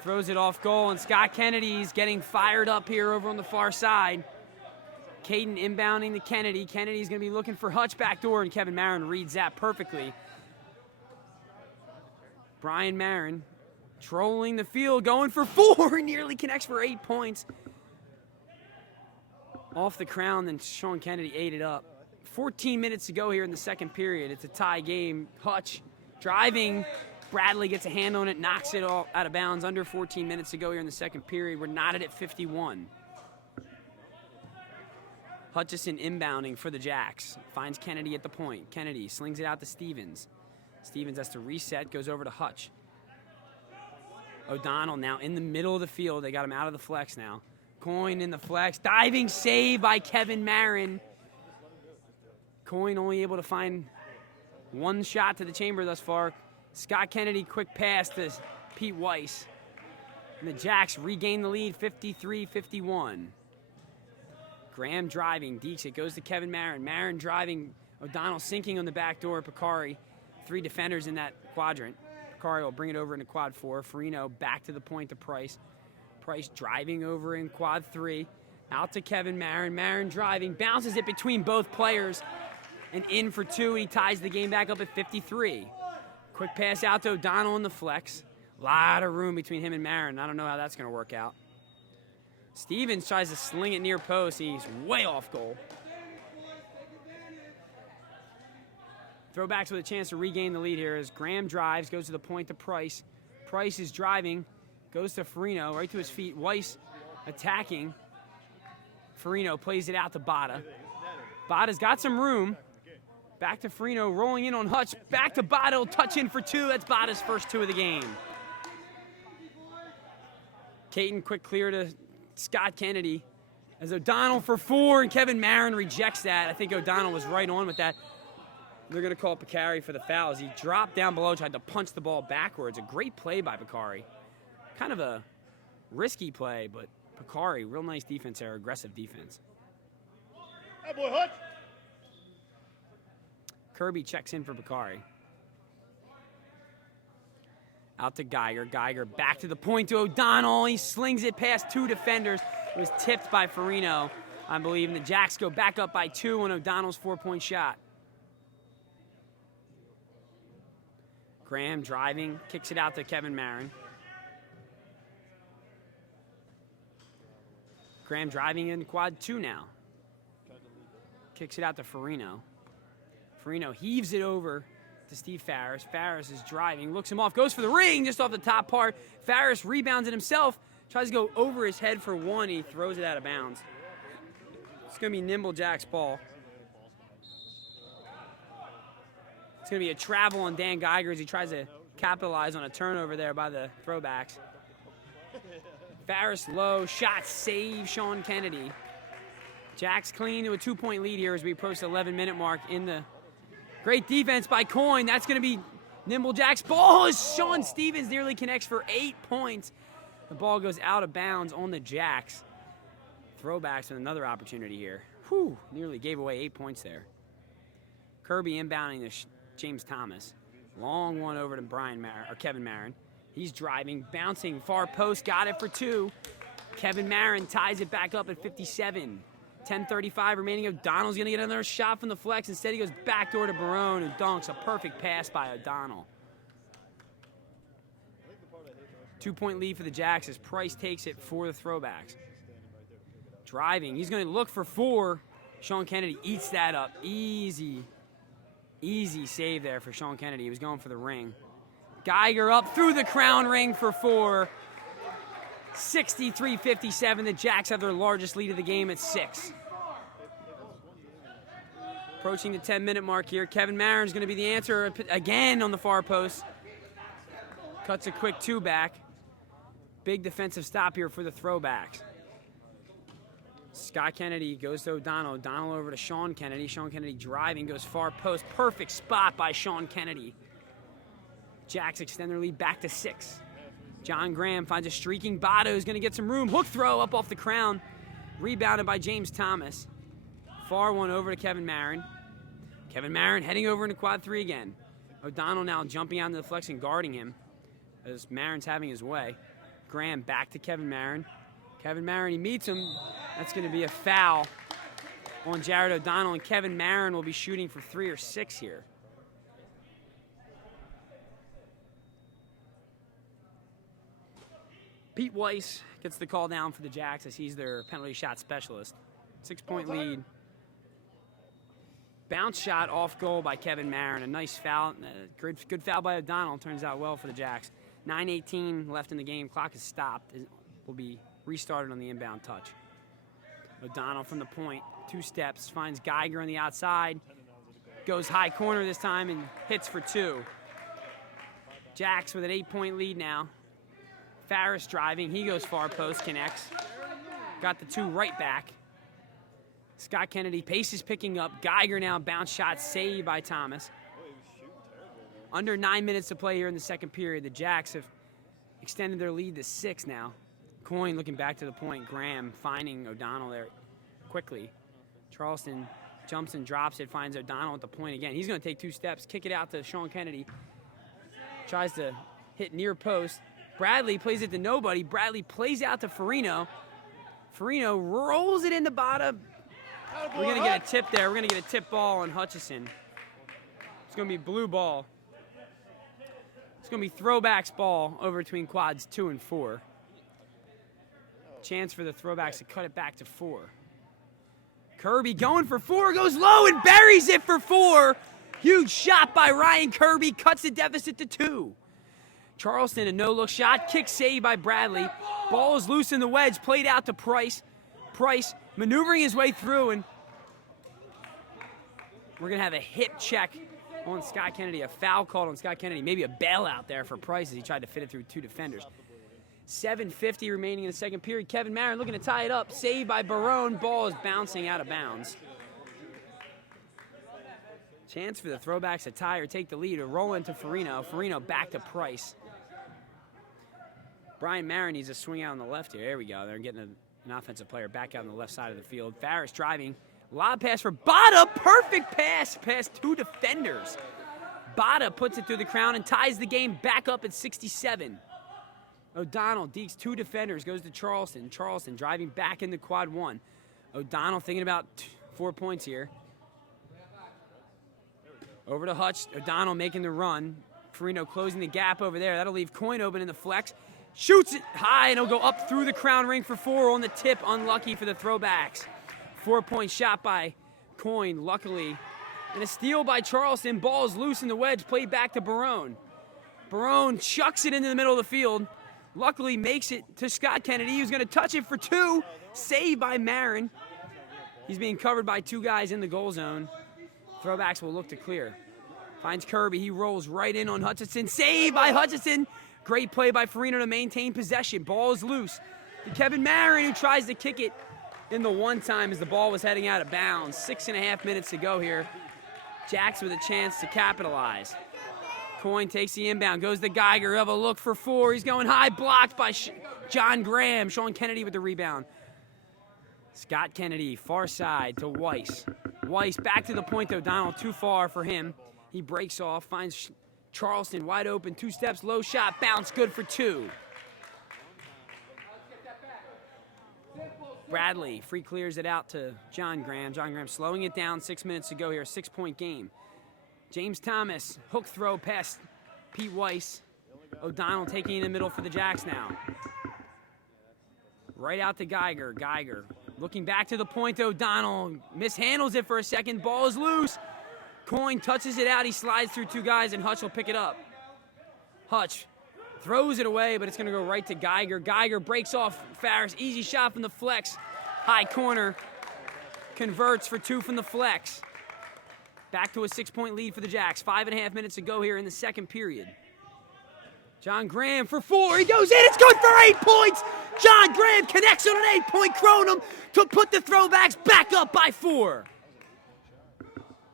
Throws it off goal, and Scott Kennedy's getting fired up here over on the far side. Caden inbounding to Kennedy. Kennedy's going to be looking for Hutch backdoor, and Kevin Marin reads that perfectly. Brian Marin trolling the field, going for 4, nearly connects for 8 points. Off the crown, then Sean Kennedy ate it up. 14 minutes to go here in the second period. It's a tie game. Hutch driving. Bradley gets a hand on it, knocks it all out of bounds. Under 14 minutes to go here in the second period. We're knotted at 51. Hutchison inbounding for the Jacks. Finds Kennedy at the point. Kennedy slings it out to Stevens. Stevens has to reset, goes over to Hutch. O'Donnell now in the middle of the field. They got him out of the flex now. Coyne in the flex. Diving save by Kevin Marin. Coyne only able to find one shot to the chamber thus far. Scott Kennedy, quick pass to Pete Weiss. And the Jacks regain the lead, 53-51. Graham driving. Deeks, it goes to Kevin Marin. Marin driving. O'Donnell sinking on the back door. Bakari, 3 defenders in that quadrant. Bakari will bring it over into quad 4. Farino back to the point to Price. Price driving over in quad 3. Out to Kevin Marin. Marin driving. Bounces it between both players. And in for 2, and he ties the game back up at 53. Quick pass out to O'Donnell in the flex. A lot of room between him and Marin. I don't know how that's going to work out. Stevens tries to sling it near post. He's way off goal. Throwbacks with a chance to regain the lead here as Graham drives, goes to the point to Price. Price is driving, goes to Farino, right to his feet. Weiss attacking. Farino plays it out to Botta. Botta's got some room. Back to Farino, rolling in on Hutch. Back to Botta, he'll touch in for 2. That's Botta's first 2 of the game. Caton, quick clear to Scott Kennedy. As O'Donnell for 4, and Kevin Marin rejects that. I think O'Donnell was right on with that. They're going to call Bakari for the foul as he dropped down below, tried to punch the ball backwards. A great play by Bakari. Kind of a risky play, but Bakari, real nice defense there, aggressive defense. Hey, boy, Hutch. Kirby checks in for Bakari. Out to Geiger. Geiger back to the point to O'Donnell. He slings it past 2 defenders. It was tipped by Farino, I believe. And the Jacks go back up by 2 on O'Donnell's 4-point shot. Graham driving, kicks it out to Kevin Marin. Graham driving in quad 2 now. Kicks it out to Farino. Farino heaves it over to Steve Farris. Farris is driving, looks him off, goes for the ring just off the top part. Farris rebounds it himself, tries to go over his head for 1. He throws it out of bounds. It's going to be Nimble Jacks' ball. It's going to be a travel on Dan Geiger as he tries to capitalize on a turnover there by the Throwbacks. Farris low, shot save Sean Kennedy. Jacks clean to a 2-point lead here as we approach the 11-minute mark in the great defense by Coyne. That's going to be Nimble Jacks' ball as Sean Stevens nearly connects for 8 points. The ball goes out of bounds on the Jacks. Throwbacks with another opportunity here. Whew, nearly gave away 8 points there. Kirby inbounding to James Thomas. Long one over to Kevin Marin. He's driving, bouncing, far post, got it for 2. Kevin Marin ties it back up at 57. 10:35 remaining. O'Donnell's going to get another shot from the flex. Instead, he goes backdoor to Barone, who dunks. A perfect pass by O'Donnell. 2-point lead for the Jacks as Price takes it for the Throwbacks. Driving. He's going to look for 4. Sean Kennedy eats that up. Easy save there for Sean Kennedy. He was going for the ring. Geiger up through the crown ring for 4. 63-57. The Jacks have their largest lead of the game at 6. Approaching the 10-minute mark here. Kevin Marin's going to be the answer again on the far post. Cuts a quick 2-back. Big defensive stop here for the Throwbacks. Scott Kennedy goes to O'Donnell. O'Donnell over to Sean Kennedy. Sean Kennedy driving, goes far post. Perfect spot by Sean Kennedy. Jacks extend their lead back to 6. John Graham finds a streaking Botto, who's going to get some room. Hook throw up off the crown. Rebounded by James Thomas. Far one over to Kevin Marin. Kevin Marin heading over into quad 3 again. O'Donnell now jumping out into the flex and guarding him as Marin's having his way. Graham back to Kevin Marin. Kevin Marin, he meets him. That's going to be a foul on Jared O'Donnell, and Kevin Marin will be shooting for 3 or 6 here. Pete Weiss gets the call down for the Jacks as he's their penalty shot specialist. 6-point lead. Bounce shot off goal by Kevin Marin. A nice foul. Good foul by O'Donnell. Turns out well for the Jacks. 9:18 left in the game. Clock is stopped. It will be restarted on the inbound touch. O'Donnell from the point. 2 steps. Finds Geiger on the outside. Goes high corner this time and hits for 2. Jacks with an 8-point lead now. Farris driving. He goes far post. Connects. Got the 2 right back. Scott Kennedy, pace is picking up. Geiger now, bounce shot, saved by Thomas. Under 9 minutes to play here in the second period. The Jacks have extended their lead to 6 now. Coyne looking back to the point. Graham finding O'Donnell there quickly. Charleston jumps and drops it, finds O'Donnell at the point again. He's going to take 2 steps, kick it out to Sean Kennedy. Tries to hit near post. Bradley plays it to nobody. Bradley plays out to Farino. Farino rolls it into Bada. We're going to get a tip there. We're going to get a tip ball on Hutchison. It's going to be blue ball. It's going to be Throwbacks ball over between quads 2 and 4. Chance for the Throwbacks to cut it back to 4. Kirby going for 4, goes low and buries it for 4. Huge shot by Ryan Kirby, cuts the deficit to 2. Charleston, a no-look shot, kick save by Bradley. Ball is loose in the wedge, played out to Price. Price maneuvering his way through, and we're going to have a hip check on Scott Kennedy, a foul called on Scott Kennedy, maybe a bailout there for Price as he tried to fit it through 2 defenders. 7:50 remaining in the second period. Kevin Marin looking to tie it up, saved by Barone. Ball is bouncing out of bounds. Chance for the Throwbacks to tie or take the lead, or roll into Farino. Farino back to Price. Brian Marin needs a swing out on the left here. There we go. They're getting an offensive player back out on the left side of the field. Farris driving. Lob pass for Bada. Perfect pass past 2 defenders. Bada puts it through the crown and ties the game back up at 67. O'Donnell dekes 2 defenders, goes to Charleston. Charleston driving back into quad 1. O'Donnell thinking about 4 points here. Over to Hutch. O'Donnell making the run. Farino closing the gap over there. That'll leave Coyne open in the flex. Shoots it high, and it'll go up through the crown ring for 4 on the tip. Unlucky for the Throwbacks. 4-point shot by Coyne, luckily. And a steal by Charleston. Ball is loose in the wedge, played back to Barone. Barone chucks it into the middle of the field. Luckily makes it to Scott Kennedy, who's going to touch it for 2. Saved by Marin. He's being covered by 2 guys in the goal zone. Throwbacks will look to clear. Finds Kirby. He rolls right in on Hutchison. Saved by Hutchison. Great play by Farino to maintain possession. Ball is loose. To Kevin Marin, who tries to kick it in the one time as the ball was heading out of bounds. 6.5 minutes to go here. Jacks with a chance to capitalize. Coyne takes the inbound, goes to Geiger. Have a look for 4. He's going high, blocked by John Graham. Sean Kennedy with the rebound. Scott Kennedy, far side to Weiss. Weiss back to the point to O'Donnell, too far for him. He breaks off, finds Charleston wide open, 2 steps, low shot, bounce, good for 2. Bradley free clears it out to John Graham. John Graham slowing it down, 6 minutes to go here, 6-point game. James Thomas, hook throw past Pete Weiss. O'Donnell taking in the middle for the Jacks now. Right out to Geiger. Geiger looking back to the point to O'Donnell. Mishandles it for a second. Ball is loose. Coyne touches it out. He slides through 2 guys, and Hutch will pick it up. Hutch Throws it away, but it's going to go right to Geiger. Geiger breaks off Farris. Easy shot from the flex. High corner. Converts for 2 from the flex. Back to a 6-point lead for the Jacks. 5.5 minutes to go here in the second period. John Graham for 4. He goes in. It's good for 8 points. John Graham connects on an 8-point Kronum to put the Throwbacks back up by 4.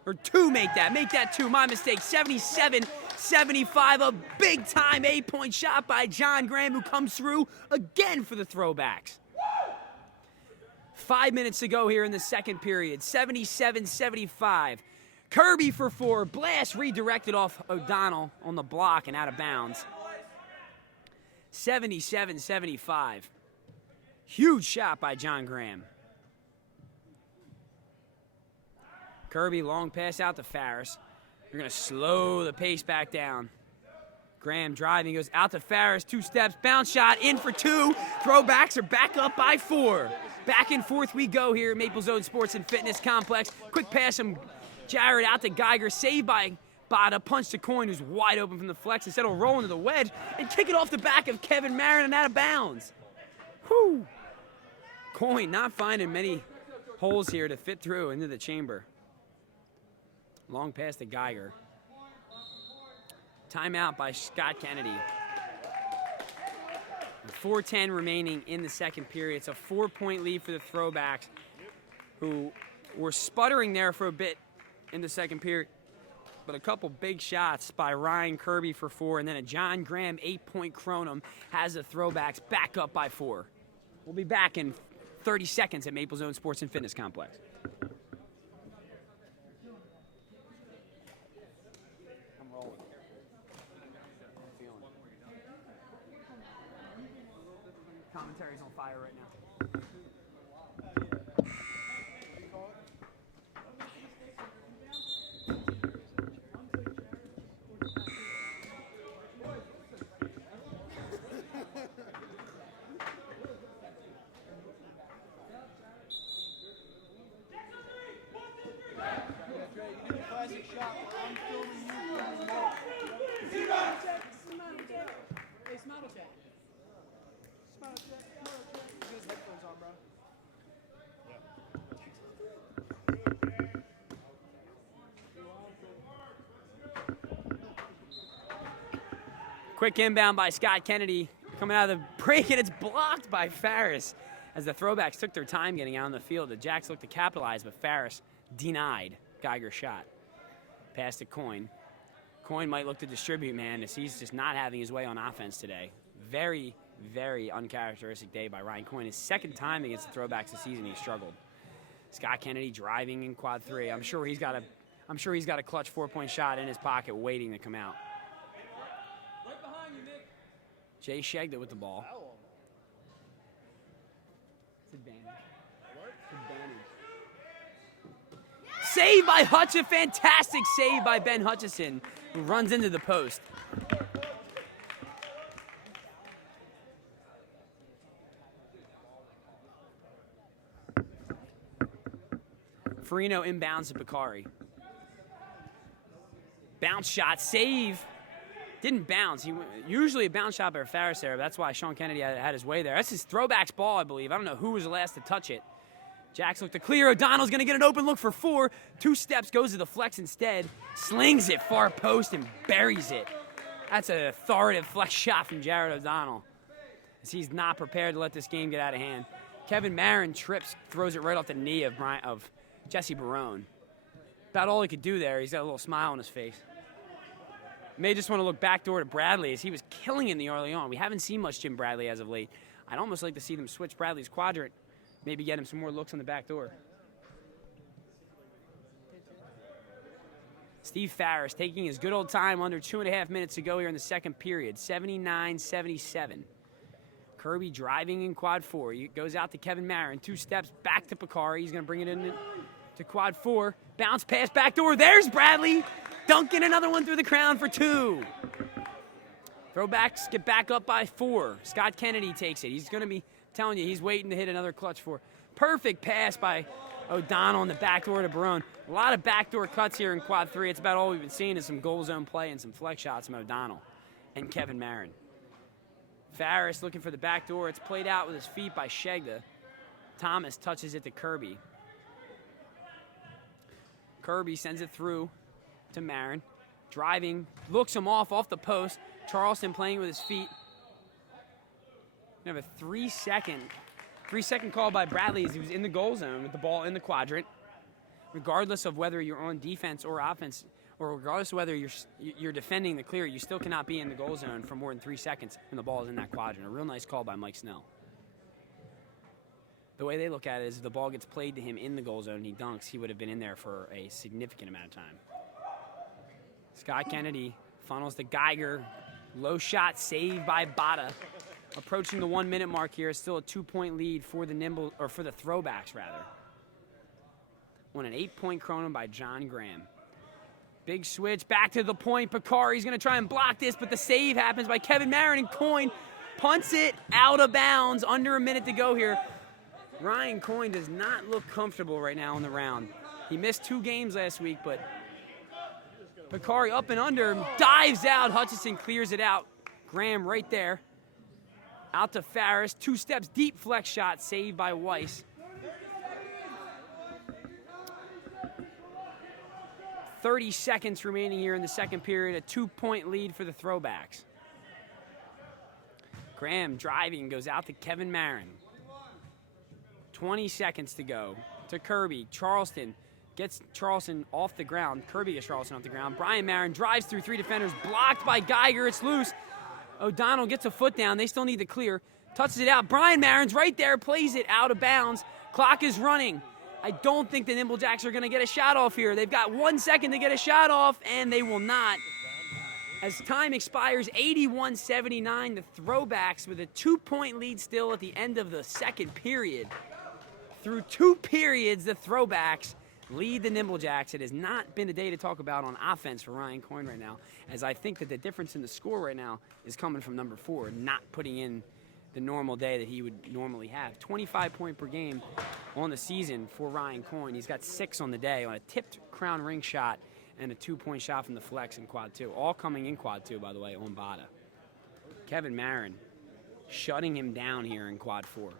Or 2, make that 2. My mistake. 77-75. A big-time 8-point shot by John Graham, who comes through again for the Throwbacks. 5 minutes to go here in the second period. 77-75. Kirby for 4. Blast redirected off O'Donnell on the block and out of bounds. 77-75. Huge shot by John Graham. Kirby, long pass out to Farris. They're going to slow the pace back down. Graham driving, goes out to Farris, 2 steps, bounce shot, in for 2. Throwbacks are back up by 4. Back and forth we go here at Maple Zone Sports and Fitness Complex. Quick pass from Jared out to Geiger, saved by Bada, punch to Coyne, who's wide open from the flex. Instead of roll into the wedge and kick it off the back of Kevin Marin and out of bounds. Whew. Coyne not finding many holes here to fit through into the chamber. Long pass to Geiger. Timeout by Scott Kennedy. 4:10 remaining in the second period. It's a 4-point lead for the Throwbacks, who were sputtering there for a bit in the second period. But a couple big shots by Ryan Kirby for 4, and then a John Graham 8-point Kronum has the Throwbacks back up by 4. We'll be back in 30 seconds at Maple Zone Sports and Fitness Complex. Commentary's on fire right now. Quick inbound by Scott Kennedy. Coming out of the break, and it's blocked by Farris. As the Throwbacks took their time getting out on the field, the Jacks looked to capitalize, but Farris denied Geiger's shot. Pass to Coyne. Coyne might look to distribute, man, as he's just not having his way on offense today. Very, very uncharacteristic day by Ryan Coyne. His second time against the Throwbacks this season, he struggled. Scott Kennedy driving in quad 3. I'm sure he's got a clutch 4-point shot in his pocket waiting to come out. Right behind you, Nick. Jay shagged it with the ball. It's advantage. It's advantage. Save by Hutchinson. Fantastic save by Ben Hutchison, who runs into the post. Farino inbounds to Bakari. Bounce shot, save. Didn't bounce. Usually a bounce shot by Farris there. That's why Sean Kennedy had his way there. That's his Throwbacks ball, I believe. I don't know who was the last to touch it. Jacks look to clear. O'Donnell's going to get an open look for 4. 2 steps, goes to the flex instead. Slings it far post and buries it. That's an authoritative flex shot from Jared O'Donnell, as he's not prepared to let this game get out of hand. Kevin Marin trips, throws it right off the knee of Jesse Barone. About all he could do there. He's got a little smile on his face. May just want to look backdoor to Bradley, as he was killing in the early on. We haven't seen much Jim Bradley as of late. I'd almost like to see them switch Bradley's quadrant, maybe get him some more looks on the back door. Steve Farris taking his good old time, under 2.5 minutes to go here in the second period. 79-77. Kirby driving in quad 4. He goes out to Kevin Marin. 2 steps back to Bakari. He's going to bring it in to quad 4. Bounce pass backdoor. There's Bradley. Dunking another one through the crown for 2. Throwbacks get back up by 4. Scott Kennedy takes it. He's going to be telling you he's waiting to hit another clutch 4. Perfect pass by O'Donnell in the backdoor to Barone. A lot of backdoor cuts here in quad 3. It's about all we've been seeing is some goal zone play and some flex shots from O'Donnell and Kevin Marin. Farris looking for the back door. It's played out with his feet by Shegda. Thomas touches it to Kirby. Kirby sends it through to Marin. Driving, looks him off the post. Charleston playing with his feet. We have a 3-second call by Bradley as he was in the goal zone with the ball in the quadrant. Regardless of whether you're on defense or offense, or regardless of whether you're defending the clear, you still cannot be in the goal zone for more than 3 seconds when the ball is in that quadrant. A real nice call by Mike Snell. The way they look at it is if the ball gets played to him in the goal zone and he dunks, he would have been in there for a significant amount of time. Scott Kennedy funnels to Geiger. Low shot saved by Bada. Approaching the 1 minute mark here. It's still a 2-point lead for the for the Throwbacks rather. On an 8-point Kronum by John Graham. Big switch back to the point. Bakari's going to try and block this, but the save happens by Kevin Marin, and Coyne punts it out of bounds. Under a minute to go here. Ryan Coyne does not look comfortable right now on the round. He missed 2 games last week, but Bakari up and under, dives out. Hutchison clears it out. Graham right there. Out to Farris. 2 steps deep flex shot saved by Weiss. 30 seconds remaining here in the second period. A 2-point lead for the Throwbacks. Graham driving, goes out to Kevin Marin. 20 seconds to go to Kirby. Charleston gets Charleston off the ground. Kirby gets Charleston off the ground. Brian Marin drives through 3 defenders. Blocked by Geiger. It's loose. O'Donnell gets a foot down. They still need the clear. Touches it out. Brian Marin's right there. Plays it out of bounds. Clock is running. I don't think the Nimble Jacks are going to get a shot off here. They've got 1 second to get a shot off, and they will not. As time expires, 81-79, the Throwbacks with a 2-point lead still at the end of the second period. Through 2 periods, the Throwbacks lead the Nimble Jacks. It has not been a day to talk about on offense for Ryan Coyne right now, as I think that the difference in the score right now is coming from number 4, not putting in the normal day that he would normally have. 25 point per game on the season for Ryan Coyne. He's got 6 on the day on a tipped crown ring shot and a 2-point shot from the flex in quad 2. All coming in quad 2, by the way, on Bada. Kevin Marin shutting him down here in quad 4.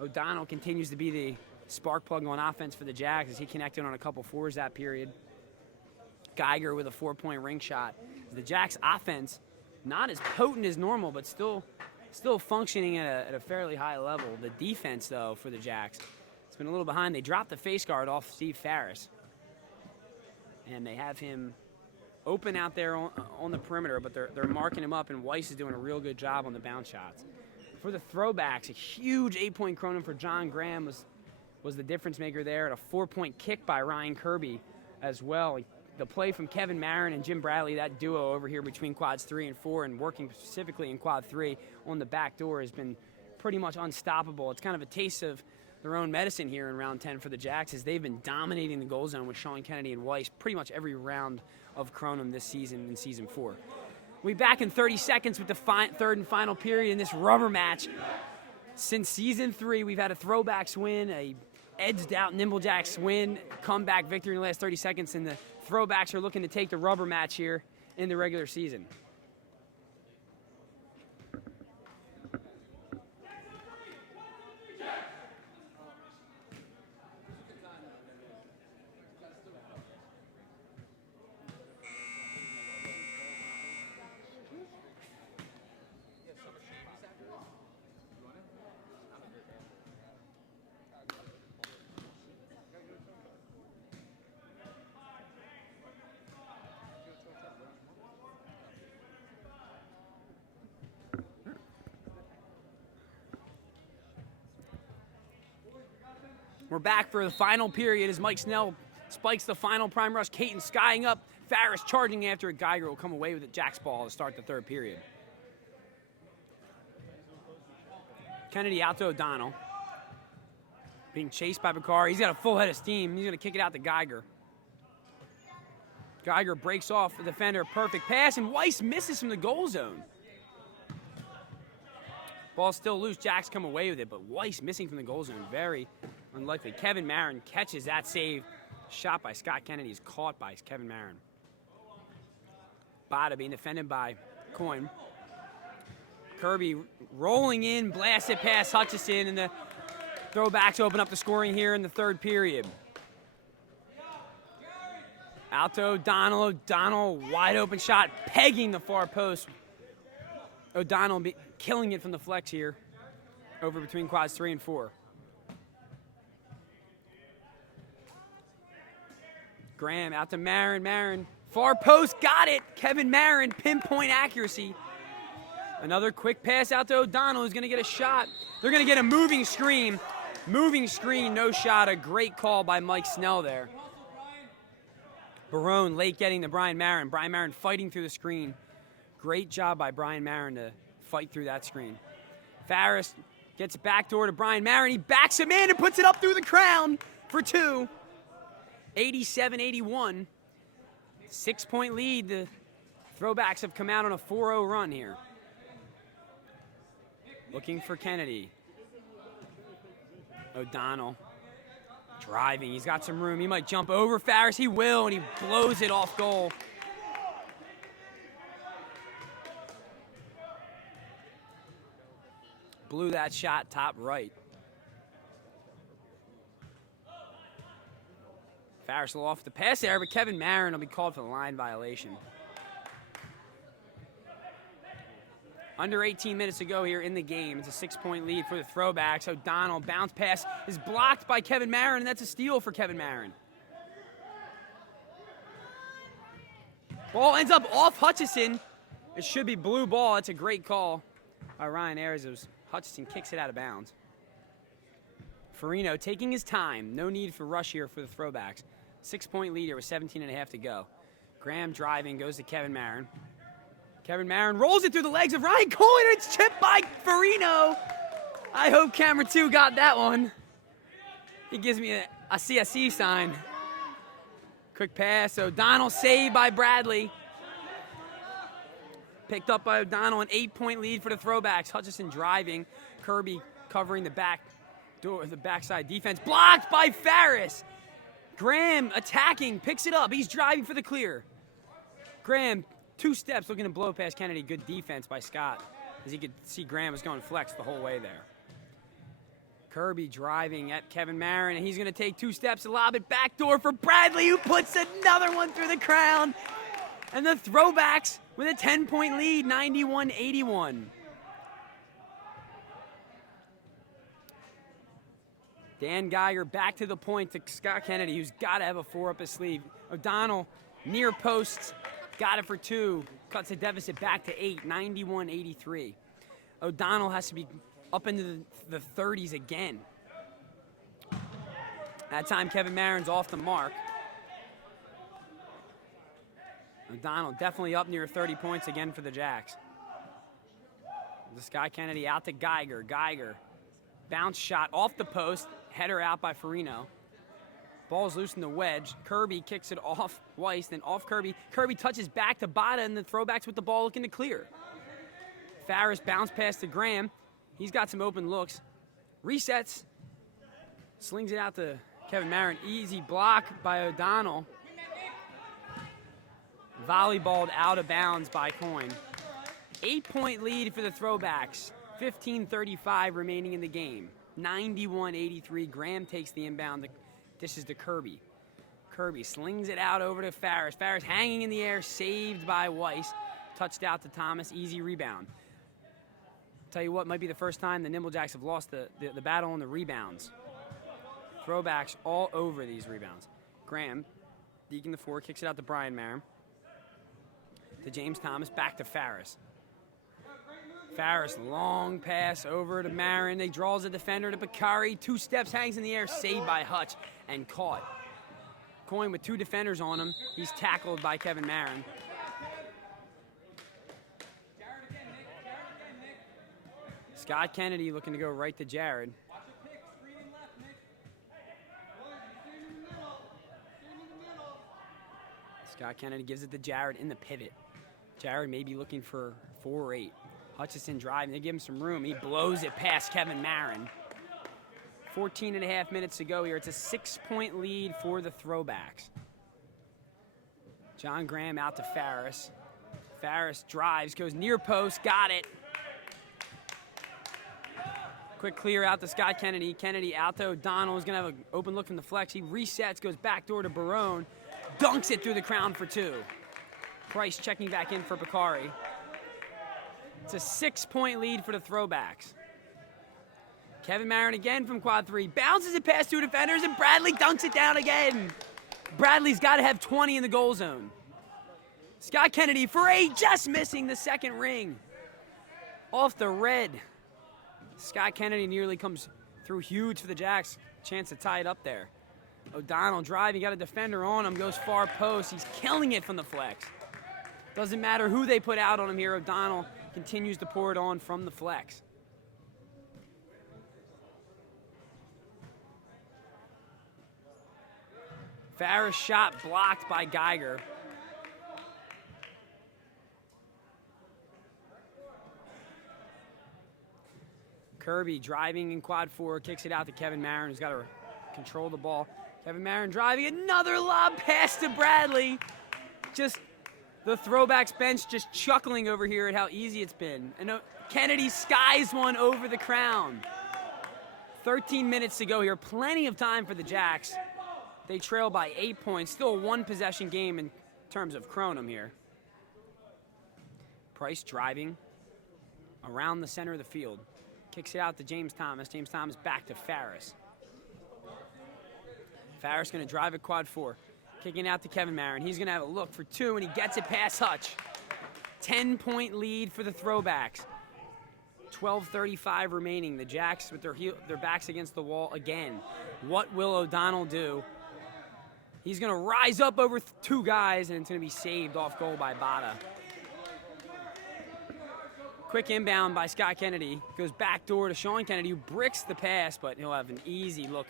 O'Donnell continues to be the spark plug on offense for the Jacks as he connected on a couple 4s that period. Geiger with a 4-point ring shot. The Jacks offense, not as potent as normal, but still functioning at a fairly high level. The defense, though, for the Jacks, it's been a little behind. They dropped the face guard off Steve Farris. And they have him open out there on the perimeter, but they're marking him up, and Weiss is doing a real good job on the bounce shots. For the Throwbacks, a huge 8-point Kronum for John Graham was the difference maker there, and a 4-point kick by Ryan Kirby as well. The play from Kevin Marin and Jim Bradley, that duo over here between quads 3 and 4 and working specifically in quad 3 on the back door has been pretty much unstoppable. It's kind of a taste of their own medicine here in round 10 for the Jacks as they've been dominating the goal zone with Sean Kennedy and Weiss pretty much every round of Kronum this season in season 4. We'll be back in 30 seconds with the third and final period in this rubber match. Since season 3, we've had a Throwbacks win, a edged out Nimble Jacks win, comeback victory in the last 30 seconds, and the Throwbacks are looking to take the rubber match here in the regular season. We're back for the final period as Mike Snell spikes the final prime rush. Caton skying up. Farris charging after it. Geiger will come away with the Jacks ball to start the third period. Kennedy out to O'Donnell. Being chased by Bakari. He's got a full head of steam. He's going to kick it out to Geiger. Geiger breaks off the defender. Perfect pass, and Weiss misses from the goal zone. Ball still loose. Jacks come away with it, but Weiss missing from the goal zone. Very unlikely. Kevin Marin catches that save. Shot by Scott Kennedy is caught by Kevin Marin. Bada being defended by Coyne. Kirby rolling in, blasted past Hutchison, and the Throwbacks open up the scoring here in the third period. Out to O'Donnell. O'Donnell, wide open shot, pegging the far post. O'Donnell killing it from the flex here, over between quads 3 and 4. Graham out to Marin. Marin, far post, got it. Kevin Marin, pinpoint accuracy. Another quick pass out to O'Donnell, who's going to get a shot. They're going to get a moving screen. Moving screen, no shot. A great call by Mike Snell there. Barone late getting to Brian Marin. Brian Marin fighting through the screen. Great job by Brian Marin to fight through that screen. Farris gets it backdoor to Brian Marin. He backs him in and puts it up through the crown for 2. 87-81. 6-point lead. The Throwbacks have come out on a 4-0 run here. Looking for Kennedy. O'Donnell driving. He's got some room. He might jump over Farris. He will, and he blows it off goal. Blew that shot top right. Farris will off the pass there, but Kevin Marin will be called for the line violation. Under 18 minutes to go here in the game. It's a 6-point lead for the Throwbacks. O'Donnell, bounce pass is blocked by Kevin Marin, and that's a steal for Kevin Marin. Ball ends up off Hutchison. It should be blue ball. It's a great call by Ryan Ayers. Hutchison kicks it out of bounds. Farino taking his time. No need for rush here for the Throwbacks. 6-point lead here with 17.5 to go. Graham driving, goes to Kevin Marin. Kevin Marin rolls it through the legs of Ryan Cohen, and it's chipped by Farino. I hope camera 2 got that one. He gives me a CSC sign. Quick pass, O'Donnell saved by Bradley. Picked up by O'Donnell, an 8-point lead for the Throwbacks. Hutchison driving, Kirby covering the back door, the backside defense. Blocked by Farris. Graham attacking, picks it up. He's driving for the clear. Graham, 2 steps, looking to blow past Kennedy. Good defense by Scott, as he could see Graham was going flex the whole way there. Kirby driving at Kevin Marin, and he's going to take 2 steps to lob it backdoor for Bradley, who puts another one through the crown. And the Throwbacks with a 10-point lead, 91-81. Dan Geiger back to the point to Scott Kennedy, who's got to have a 4 up his sleeve. O'Donnell near posts. Got it for 2. Cuts the deficit back to 8, 91-83. O'Donnell has to be up into the 30s again. That time, Kevin Marin's off the mark. O'Donnell definitely up near 30 points again for the Jacks. Scott Kennedy out to Geiger. Geiger, bounce shot off the post. Header out by Farino. Ball's loose in the wedge. Kirby kicks it off Weiss, then off Kirby. Kirby touches back to Bada, and the Throwbacks with the ball looking to clear. Farris bounce pass to Graham. He's got some open looks. Resets. Slings it out to Kevin Marin. Easy block by O'Donnell. Volleyballed out of bounds by Coyne. 8-point lead for the Throwbacks. 15:35 remaining in the game. 91-83. Graham takes the inbound. Dishes to Kirby. Kirby slings it out over to Farris. Farris hanging in the air, saved by Weiss. Touched out to Thomas, easy rebound. Tell you what, might be the first time the Nimble Jacks have lost the battle on the rebounds. Throwbacks all over these rebounds. Graham, deking the 4, kicks it out to Brian Marin. To James Thomas, back to Farris. Farris, long pass over to Marin. They draws a defender to Bakari. 2 steps, hangs in the air, saved by Hutch, and caught. Coyne with 2 defenders on him. He's tackled by Kevin Marin. Scott Kennedy looking to go right to Jared. Scott Kennedy gives it to Jared in the pivot. Jared may be looking for 4 or 8. Hutchison driving, they give him some room. He blows it past Kevin Marin. 14.5 minutes to go here. It's a 6-point lead for the Throwbacks. John Graham out to Farris. Farris drives, goes near post, got it. Quick clear out to Scott Kennedy. Kennedy out to O'Donnell. He's going to have an open look from the flex. He resets, goes back door to Barone. Dunks it through the crown for 2. Price checking back in for Bakari. It's a 6-point lead for the Throwbacks. Kevin Marin again from quad 3. Bounces it past 2 defenders, and Bradley dunks it down again. Bradley's got to have 20 in the goal zone. Scott Kennedy for 8, just missing the second ring. Off the red. Scott Kennedy nearly comes through huge for the Jacks. Chance to tie it up there. O'Donnell driving, got a defender on him, goes far post. He's killing it from the flex. Doesn't matter who they put out on him here. O'Donnell continues to pour it on from the flex. Farris shot blocked by Geiger. Kirby driving in quad 4, kicks it out to Kevin Marin, who's got to control the ball. Kevin Marin driving, another lob pass to Bradley. Just the Throwbacks bench just chuckling over here at how easy it's been. And Kennedy skies one over the crown. 13 minutes to go here, plenty of time for the Jacks. They trail by 8 points, still a 1-possession game in terms of Kronum here. Price driving around the center of the field. Kicks it out to James Thomas. James Thomas back to Farris. Farris going to drive at quad 4. Kicking out to Kevin Marin. He's going to have a look for 2, and he gets it past Hutch. 10-point lead for the Throwbacks. 12:35 remaining. The Jacks with their backs against the wall again. What will O'Donnell do? He's going to rise up over 2 guys, and it's going to be saved off goal by Bada. Quick inbound by Scott Kennedy. Goes back door to Sean Kennedy, who bricks the pass, but he'll have an easy look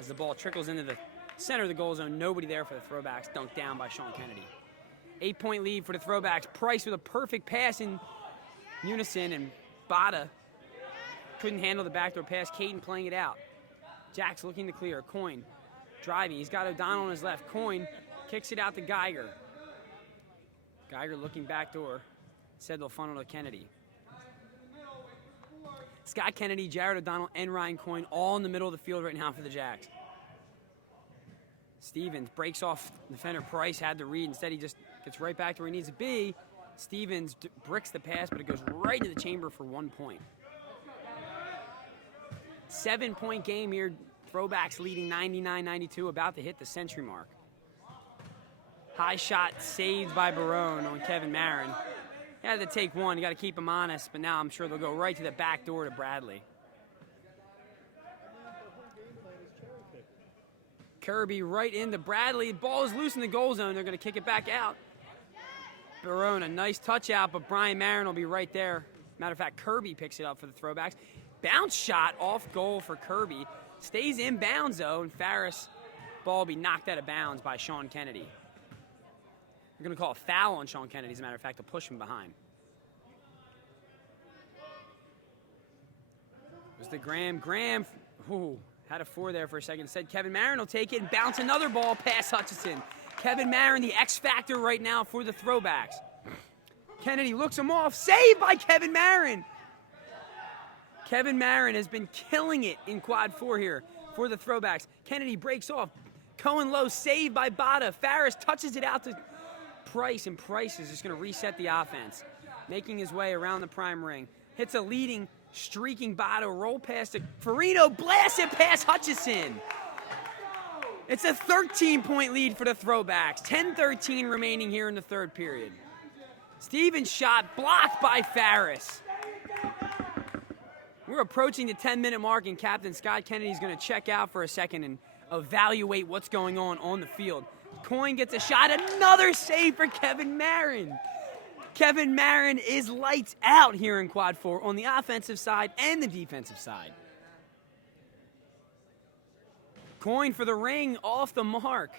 as the ball trickles into the center of the goal zone. Nobody there for the Throwbacks. Dunked down by Sean Kennedy. 8-point lead for the Throwbacks. Price with a perfect pass in unison, and Bada couldn't handle the backdoor pass. Caden playing it out. Jacks looking to clear. Coyne driving. He's got O'Donnell on his left. Coyne kicks it out to Geiger. Geiger looking back door. Said they'll funnel to Kennedy. Scott Kennedy, Jared O'Donnell, and Ryan Coyne all in the middle of the field right now for the Jacks. Stevens breaks off defender Price, had the read. Instead, he just gets right back to where he needs to be. Stevens bricks the pass, but it goes right into the chamber for 1 point. 7-point game here. Throwbacks leading 99-92, about to hit the century mark. High shot saved by Barone on Kevin Marin. He had to take one. You got to keep him honest, but now I'm sure they'll go right to the back door to Bradley. Kirby right into Bradley. The ball is loose in the goal zone. They're going to kick it back out. Barone, a nice touch out, but Brian Marin will be right there. Matter of fact, Kirby picks it up for the Throwbacks. Bounce shot off goal for Kirby. Stays in bounds, though, and Farris' ball will be knocked out of bounds by Sean Kennedy. They're going to call a foul on Sean Kennedy, as a matter of fact, to push him behind. It was the Graham. Graham had a 4 there for a second. Said Kevin Marin will take it and bounce another ball past Hutchison. Kevin Marin, the X factor right now for the Throwbacks. Kennedy looks him off. Saved by Kevin Marin. Kevin Marin has been killing it in quad 4 here for the Throwbacks. Kennedy breaks off. Cohen low, saved by Bada. Farris touches it out to Price, and Price is just going to reset the offense. Making his way around the prime ring. Hits a leading, streaking Bada. Roll past it. Farino blasts it past Hutchison. It's a 13-point lead for the Throwbacks. 10-13 remaining here in the third period. Stevens' shot blocked by Farris. We're approaching the 10-minute mark, and Captain Scott Kennedy's going to check out for a second and evaluate what's going on the field. Coyne gets a shot. Another save for Kevin Marin. Kevin Marin is lights out here in quad 4 on the offensive side and the defensive side. Coyne for the ring, off the mark.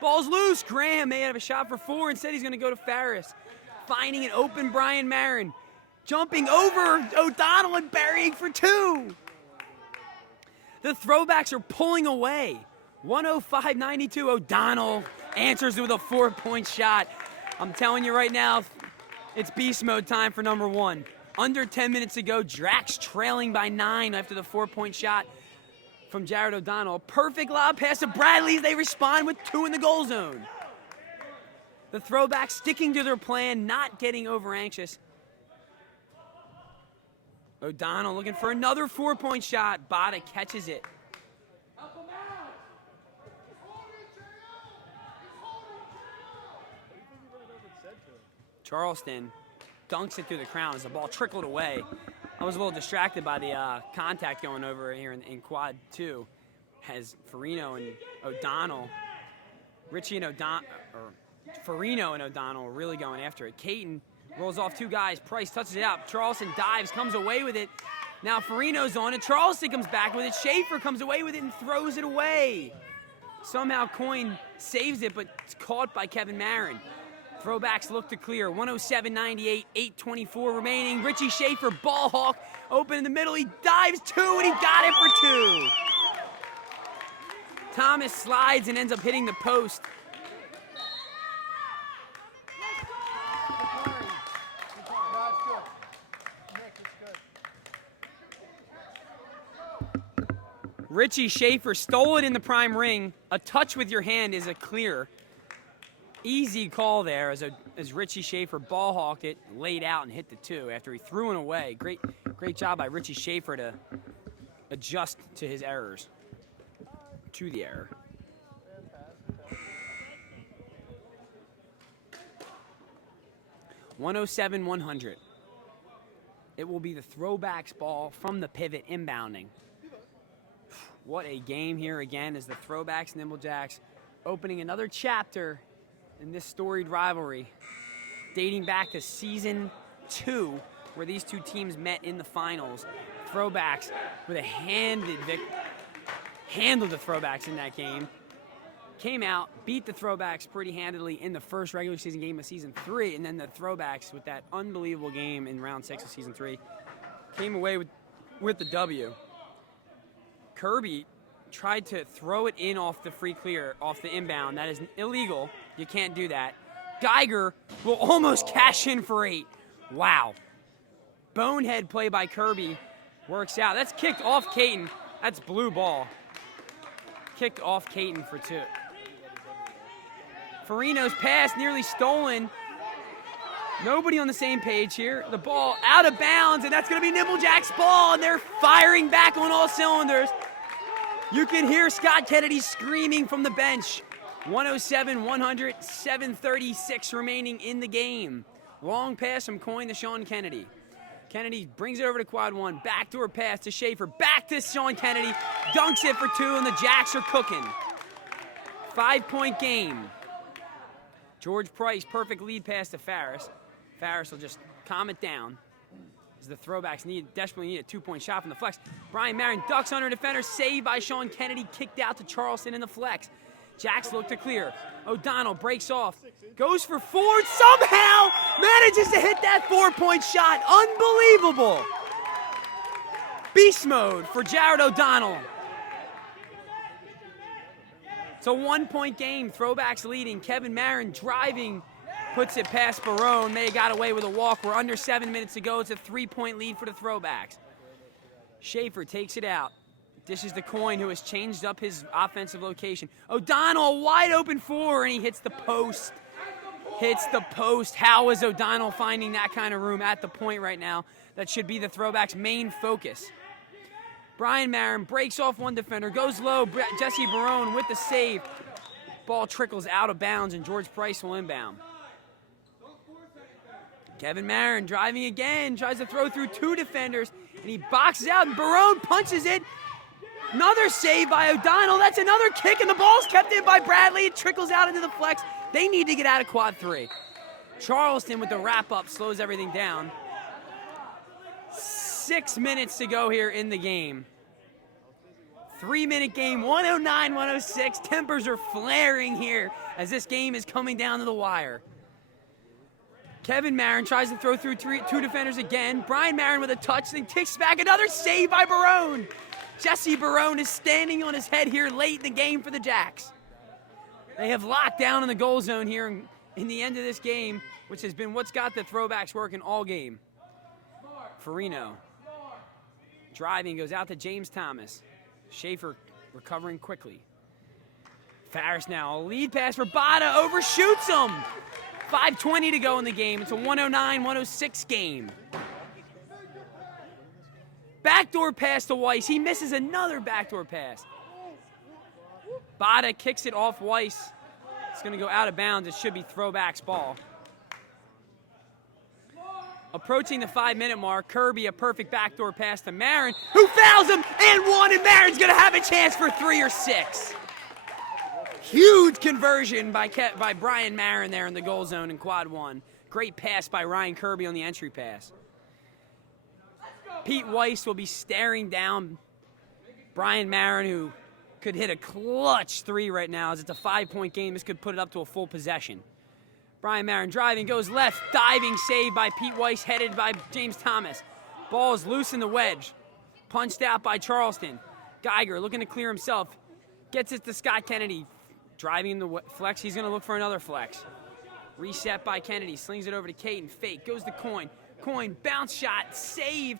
Ball's loose. Graham may have a shot for 4. Instead, he's going to go to Farris. Finding an open Brian Marin. Jumping over O'Donnell and burying for 2. The Throwbacks are pulling away. 105-92. O'Donnell answers with a 4-point shot. I'm telling you right now, it's beast mode time for number 1. Under 10 minutes to go. Jacks trailing by 9 after the 4-point shot from Jared O'Donnell. Perfect lob pass to Bradley. They respond with 2 in the goal zone. The Throwbacks sticking to their plan, not getting over anxious. O'Donnell looking for another 4-point shot. Bada catches it. Charleston dunks it through the crown as the ball trickled away. I was a little distracted by the contact going over here in quad 2. Has Farino and O'Donnell, Farino and O'Donnell are really going after it. Caton rolls off 2 guys. Price touches it out. Charleston dives, comes away with it. Now Farino's on it. Charleston comes back with it. Schaefer comes away with it and throws it away. Somehow Coyne saves it, but it's caught by Kevin Marin. Throwbacks look to clear. 107-98, 8:24 remaining. Richie Schaefer, ball hawk, open in the middle. He dives 2, and he got it for 2. Thomas slides and ends up hitting the post. Richie Schaefer stole it in the prime ring. A touch with your hand is a clear. Easy call there as Richie Schaefer ball hawked it, laid out, and hit the 2 after he threw it away. Great job by Richie Schaefer to adjust to his errors, to the error. (107-100). It will be the Throwbacks ball from the pivot inbounding. What a game here again as the Throwbacks, Nimble Jacks, opening another chapter in this storied rivalry, dating back to season 2, where these 2 teams met in the finals. Throwbacks with a handled the Throwbacks in that game. Came out, beat the Throwbacks pretty handedly in the first regular season game of season 3, and then the Throwbacks with that unbelievable game in round 6 of season 3 came away with the W. Kirby tried to throw it in off the free clear, off the inbound. That is illegal. You can't do that. Geiger will almost cash in for 8. Wow. Bonehead play by Kirby works out. That's kicked off Caton. That's blue ball. Kicked off Caton for 2. Farino's pass nearly stolen. Nobody on the same page here. The ball out of bounds, and that's going to be Nimble Jacks' ball, and they're firing back on all cylinders. You can hear Scott Kennedy screaming from the bench. 107-100, 7:36 remaining in the game. Long pass from Coyne to Sean Kennedy. Kennedy brings it over to quad 1. Backdoor pass to Schaefer. Back to Sean Kennedy. Dunks it for 2, and the Jacks are cooking. 5-point game. George Price, perfect lead pass to Farris. Farris will just calm it down as the Throwbacks desperately need a 2-point shot from the flex. Brian Marin ducks under defender, saved by Sean Kennedy, kicked out to Charleston in the flex. Jacks look to clear. O'Donnell breaks off, goes for 4, somehow manages to hit that 4-point shot. Unbelievable. Beast mode for Jared O'Donnell. It's a 1-point game. Throwbacks leading. Kevin Marin driving, puts it past Barone. They got away with a walk. We're under 7 minutes to go. It's a 3-point lead for the Throwbacks. Schaefer takes it out. Dishes to Coyne, who has changed up his offensive location. O'Donnell, wide open 4, and he hits the post. Hits the post. How is O'Donnell finding that kind of room at the point right now? That should be the Throwbacks' main focus. Brian Marin breaks off one defender, goes low. Jesse Barone with the save. Ball trickles out of bounds, and George Price will inbound. Kevin Marin driving again, tries to throw through 2 defenders, and he boxes out, and Barone punches it. Another save by O'Donnell. That's another kick, and the ball's kept in by Bradley. It trickles out into the flex. They need to get out of quad 3. Charleston with the wrap-up slows everything down. 6 minutes to go here in the game. 3-minute game, 109-106. Tempers are flaring here as this game is coming down to the wire. Kevin Marin tries to throw through 2 defenders again. Brian Marin with a touch, then kicks back. Another save by Barone. Jesse Barone is standing on his head here late in the game for the Jacks. They have locked down in the goal zone here in the end of this game, which has been what's got the Throwbacks working all game. Farino. Driving, goes out to James Thomas. Schaefer recovering quickly. Farris now, a lead pass for Bada, overshoots him. 5:20 to go in the game. It's a 109-106 game. Backdoor pass to Weiss. He misses another backdoor pass. Bada kicks it off Weiss. It's going to go out of bounds. It should be Throwbacks ball. Approaching the 5-minute mark, Kirby, a perfect backdoor pass to Marin, who fouls him and one, and Marin's going to have a chance for 3 or 6. Huge conversion by Brian Marin there in the goal zone in quad 1. Great pass by Ryan Kirby on the entry pass. Pete Weiss will be staring down Brian Marin, who could hit a clutch 3 right now, as it's a 5-point game. This could put it up to a full possession. Brian Marin driving, goes left, diving save by Pete Weiss, headed by James Thomas. Ball is loose in the wedge. Punched out by Charleston. Geiger looking to clear himself. Gets it to Scott Kennedy. Driving in the flex, he's going to look for another flex. Reset by Kennedy, slings it over to Caton. Fake, goes to Coyne. Coyne, bounce shot, saved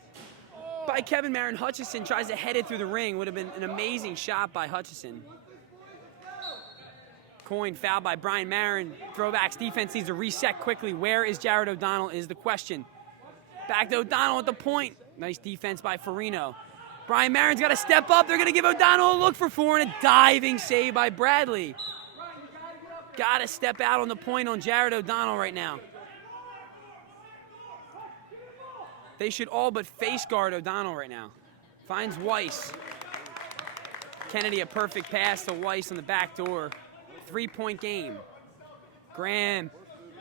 by Kevin Marin. Hutchison tries to head it through the ring. Would have been an amazing shot by Hutchison. Coyne fouled by Brian Marin. Throwbacks defense needs to reset quickly. Where is Jared O'Donnell is the question. Back to O'Donnell at the point. Nice defense by Farino. Brian Marin's got to step up. They're going to give O'Donnell a look for 4 and a diving save by Bradley. Got to step out on the point on Jared O'Donnell right now. They should all but face guard O'Donnell right now. Finds Weiss. Kennedy, a perfect pass to Weiss on the back door. 3-point game. Graham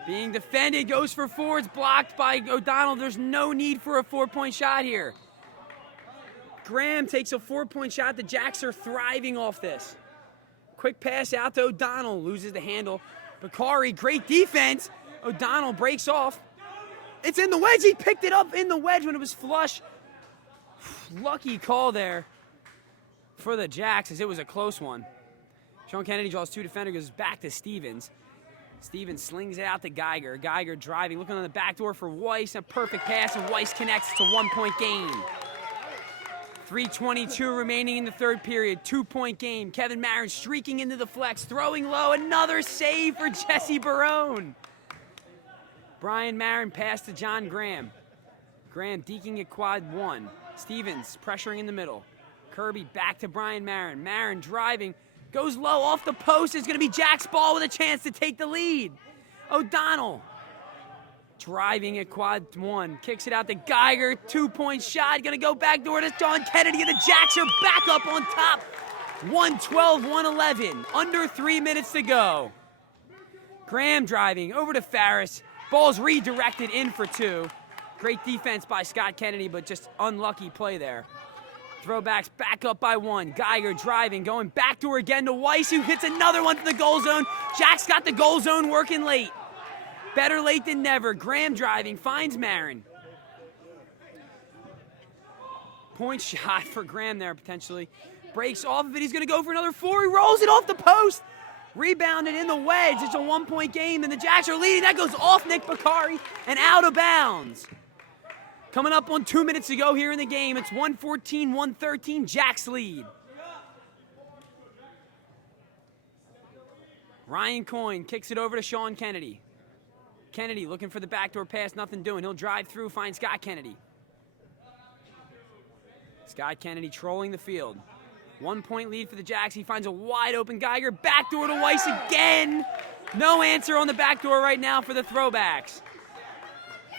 being defended, goes for 4. It's blocked by O'Donnell. There's no need for a 4-point shot here. Graham takes a 4-point shot. The Jacks are thriving off this. Quick pass out to O'Donnell. Loses the handle. Bakari, great defense. O'Donnell breaks off. It's in the wedge. He picked it up in the wedge when it was flush. Lucky call there for the Jacks, as it was a close one. Sean Kennedy draws 2 defenders, goes back to Stevens. Stevens slings it out to Geiger. Geiger driving, looking on the back door for Weiss. A perfect pass, and Weiss connects. It's a 1-point game. 3:22 remaining in the third period. 2-point game. Kevin Marin streaking into the flex, throwing low. Another save for Jesse Barone. Brian Marin pass to John Graham. Graham deking at quad 1. Stevens pressuring in the middle. Kirby back to Brian Marin. Marin driving. Goes low off the post. It's going to be Jack's ball with a chance to take the lead. O'Donnell driving at quad 1. Kicks it out to Geiger. 2-point shot. Going to go back door to Sean Kennedy. And the Jacks are back up on top. 112-111. Under 3 minutes to go. Graham driving over to Farris. Ball's redirected in for 2. Great defense by Scott Kennedy, but just unlucky play there. Throwbacks back up by 1. Geiger driving, going backdoor again to Weiss, who hits another one from the goal zone. Jack's got the goal zone working late. Better late than never. Graham driving, finds Marin. Point shot for Graham there, potentially. Breaks off of it. He's going to go for another 4. He rolls it off the post. Rebounded in the wedge. It's a 1-point game, and the Jacks are leading. That goes off Nick Bakari and out of bounds. Coming up on 2 minutes to go here in the game. It's 114-113, Jacks lead. Ryan Coyne kicks it over to Sean Kennedy. Kennedy looking for the backdoor pass, nothing doing. He'll drive through, find Scott Kennedy. Scott Kennedy trolling the field. 1-point lead for the Jacks. He finds a wide open Geiger. Backdoor to Weiss again. No answer on the backdoor right now for the Throwbacks.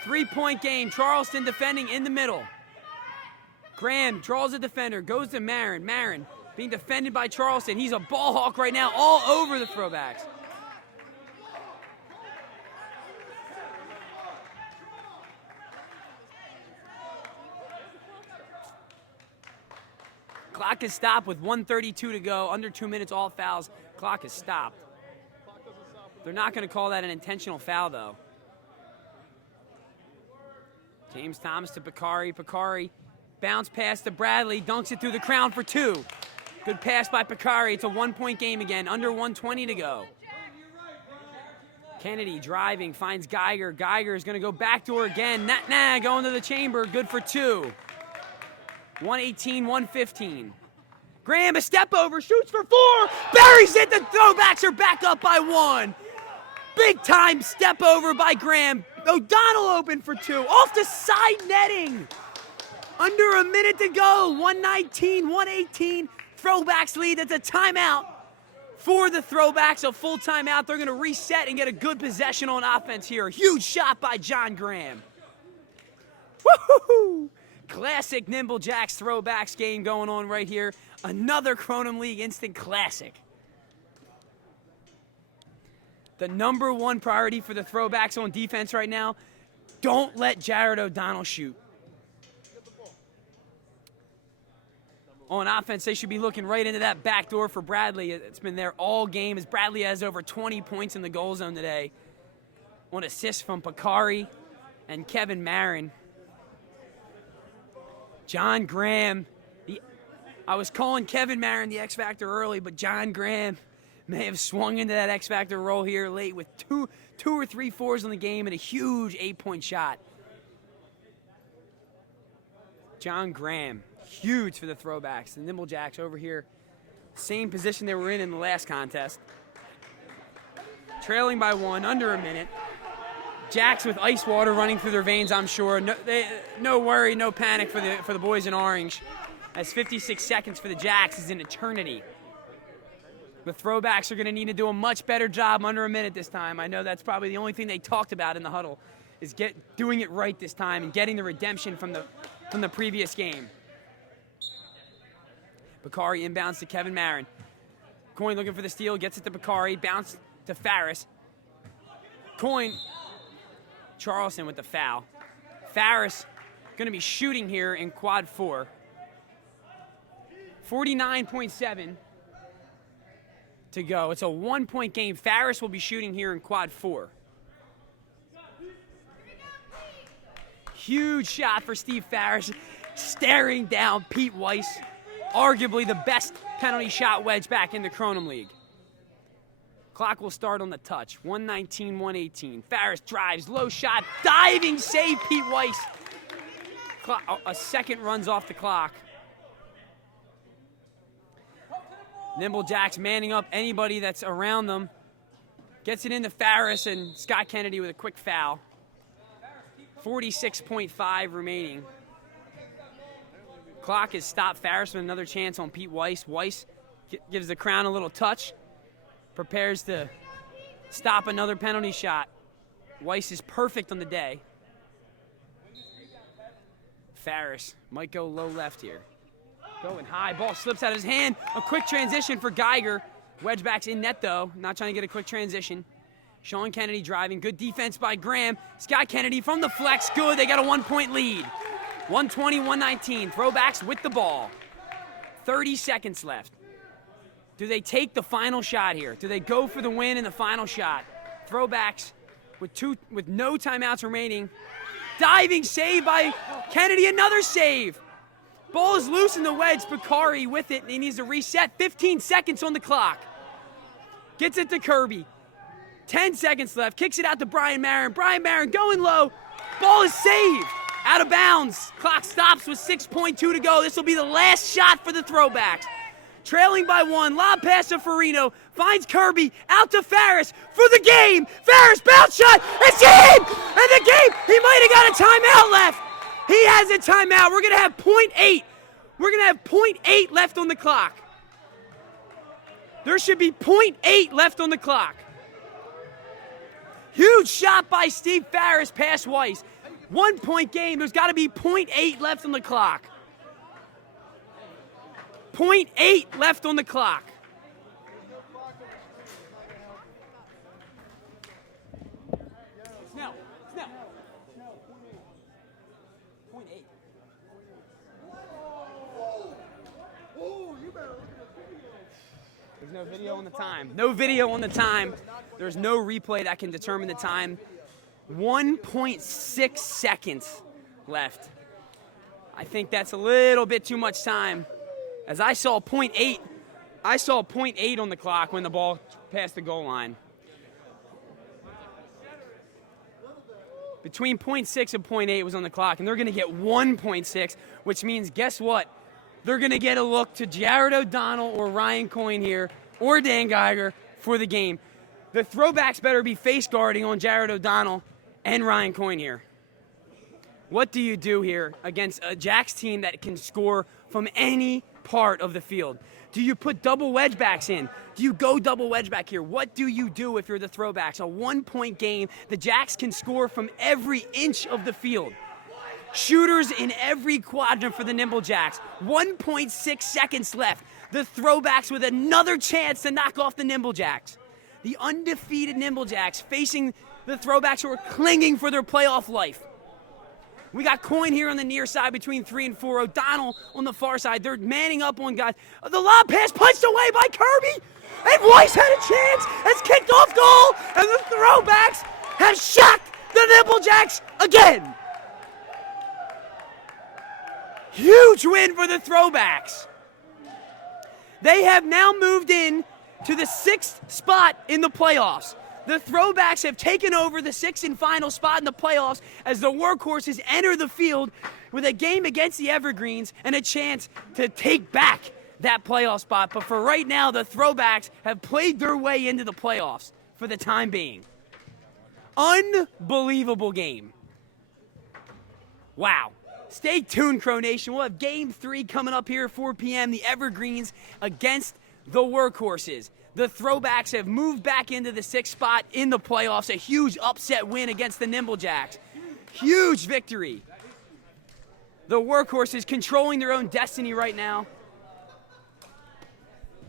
3-point game. Charleston defending in the middle. Graham draws a defender. Goes to Marin. Marin being defended by Charleston. He's a ball hawk right now all over the Throwbacks. Clock is stopped with 1:32 to go. Under 2 minutes, all fouls. Clock is stopped. They're not going to call that an intentional foul, though. James Thomas to Bakari. Bakari bounce pass to Bradley. Dunks it through the crown for 2. Good pass by Bakari. It's a 1-point game again. Under 1:20 to go. Kennedy driving, finds Geiger. Geiger is going to go backdoor again. Nah, going to the chamber. Good for 2. 118, 115. Graham, a step over, shoots for 4. Buries it. The Throwbacks are back up by 1. Big time step over by Graham. O'Donnell open for 2. Off the side netting. Under a minute to go. 119, 118. Throwbacks lead. That's a timeout for the Throwbacks. A full timeout. They're going to reset and get a good possession on offense here. A huge shot by John Graham. Woohoo! Classic Nimble Jacks Throwbacks game going on right here. Another Kronum League instant classic. The number 1 priority for the Throwbacks on defense right now, don't let Jared O'Donnell shoot. On offense, they should be looking right into that back door for Bradley. It's been there all game as Bradley has over 20 points in the goal zone today. On assists from Bakari and Kevin Marin. John Graham. I was calling Kevin Marin the X Factor early, but John Graham may have swung into that X Factor role here late with two or three fours in the game and a huge 8-point shot. John Graham, huge for the Throwbacks. The Nimble Jacks over here, same position they were in the last contest. Trailing by 1, under a minute. Jacks with ice water running through their veins, I'm sure. No worry, no panic for the boys in orange, as 56 seconds for the Jacks is an eternity. The Throwbacks are going to need to do a much better job under a minute this time. I know that's probably the only thing they talked about in the huddle, is doing it right this time and getting the redemption from the previous game. Bakari inbounds to Kevin Marin. Coin looking for the steal, gets it to Bakari, bounce to Farris. Coin, Charleston with the foul. Farris going to be shooting here in quad 4. 49.7 to go. It's a 1-point game. Farris will be shooting here in quad 4. Huge shot for Steve Farris, staring down Pete Weiss, arguably the best penalty shot wedge back in the Kronum League. Clock will start on the touch. 119, 118. Farris drives, low shot, diving save, Pete Weiss. A second runs off the clock. Nimble Jacks manning up anybody that's around them. Gets it into Farris and Scott Kennedy with a quick foul. 46.5 remaining. Clock is stopped. Farris with another chance on Pete Weiss. Weiss gives the crown a little touch. Prepares to stop another penalty shot. Weiss is perfect on the day. Farris might go low left here. Going high, ball slips out of his hand. A quick transition for Geiger. Wedge backs in net though, not trying to get a quick transition. Sean Kennedy driving, good defense by Graham. Scott Kennedy from the flex, good, they got a 1-point lead. 120, 119, Throwbacks with the ball. 30 seconds left. Do they take the final shot here? Do they go for the win in the final shot? Throwbacks with no timeouts remaining. Diving save by Kennedy, another save. Ball is loose in the wedge. Bakari with it, and he needs to reset. 15 seconds on the clock. Gets it to Kirby. 10 seconds left. Kicks it out to Brian Marin. Brian Marin going low. Ball is saved. Out of bounds. Clock stops with 6.2 to go. This will be the last shot for the Throwbacks. Trailing by 1. Lob pass to Farino. Finds Kirby. Out to Farris for the game. Farris bounce shot. It's in! And the game, he might have got a timeout left. He has a timeout. We're going to have 0.8. We're going to have 0.8 left on the clock. There should be 0.8 left on the clock. Huge shot by Steve Farris past Weiss. 1-point game. There's got to be 0.8 left on the clock. 0.8 left on the clock. Snell. 0.8. There's no video on the time. No video on the time. There's no replay that can determine the time. 1.6 seconds left. I think that's a little bit too much time. As I saw 0.8 on the clock when the ball passed the goal line. Between 0.6 and 0.8 was on the clock, and they're going to get 1.6, which means, guess what? They're going to get a look to Jared O'Donnell or Ryan Coyne here, or Dan Geiger, for the game. The Throwbacks better be face guarding on Jared O'Donnell and Ryan Coyne here. What do you do here against a Jacks team that can score from any part of the field? Do you put double wedge backs in? Do you go double wedge back here? What do you do if you're the Throwbacks? A 1-point game. The Jacks can score from every inch of the field. Shooters in every quadrant for the Nimble Jacks. 1.6 seconds left. The Throwbacks with another chance to knock off the Nimble Jacks. The undefeated Nimble Jacks facing the Throwbacks who are clinging for their playoff life. We got Coyne here on the near side between 3 and 4. O'Donnell on the far side. They're manning up on guys. The lob pass punched away by Kirby. And Weiss had a chance. Has kicked off goal. And the Throwbacks have shocked the Nimble Jacks again. Huge win for the Throwbacks. They have now moved in to the 6th spot in the playoffs. The Throwbacks have taken over the 6th and final spot in the playoffs as the Workhorses enter the field with a game against the Evergreens and a chance to take back that playoff spot. But for right now, the Throwbacks have played their way into the playoffs for the time being. Unbelievable game. Wow. Stay tuned, Crow Nation. We'll have Game 3 coming up here at 4 p.m. The Evergreens against the Workhorses. The Throwbacks have moved back into the 6th spot in the playoffs. A huge upset win against the Nimble Jacks. Huge victory. The Workhorses controlling their own destiny right now.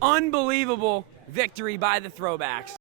Unbelievable victory by the Throwbacks.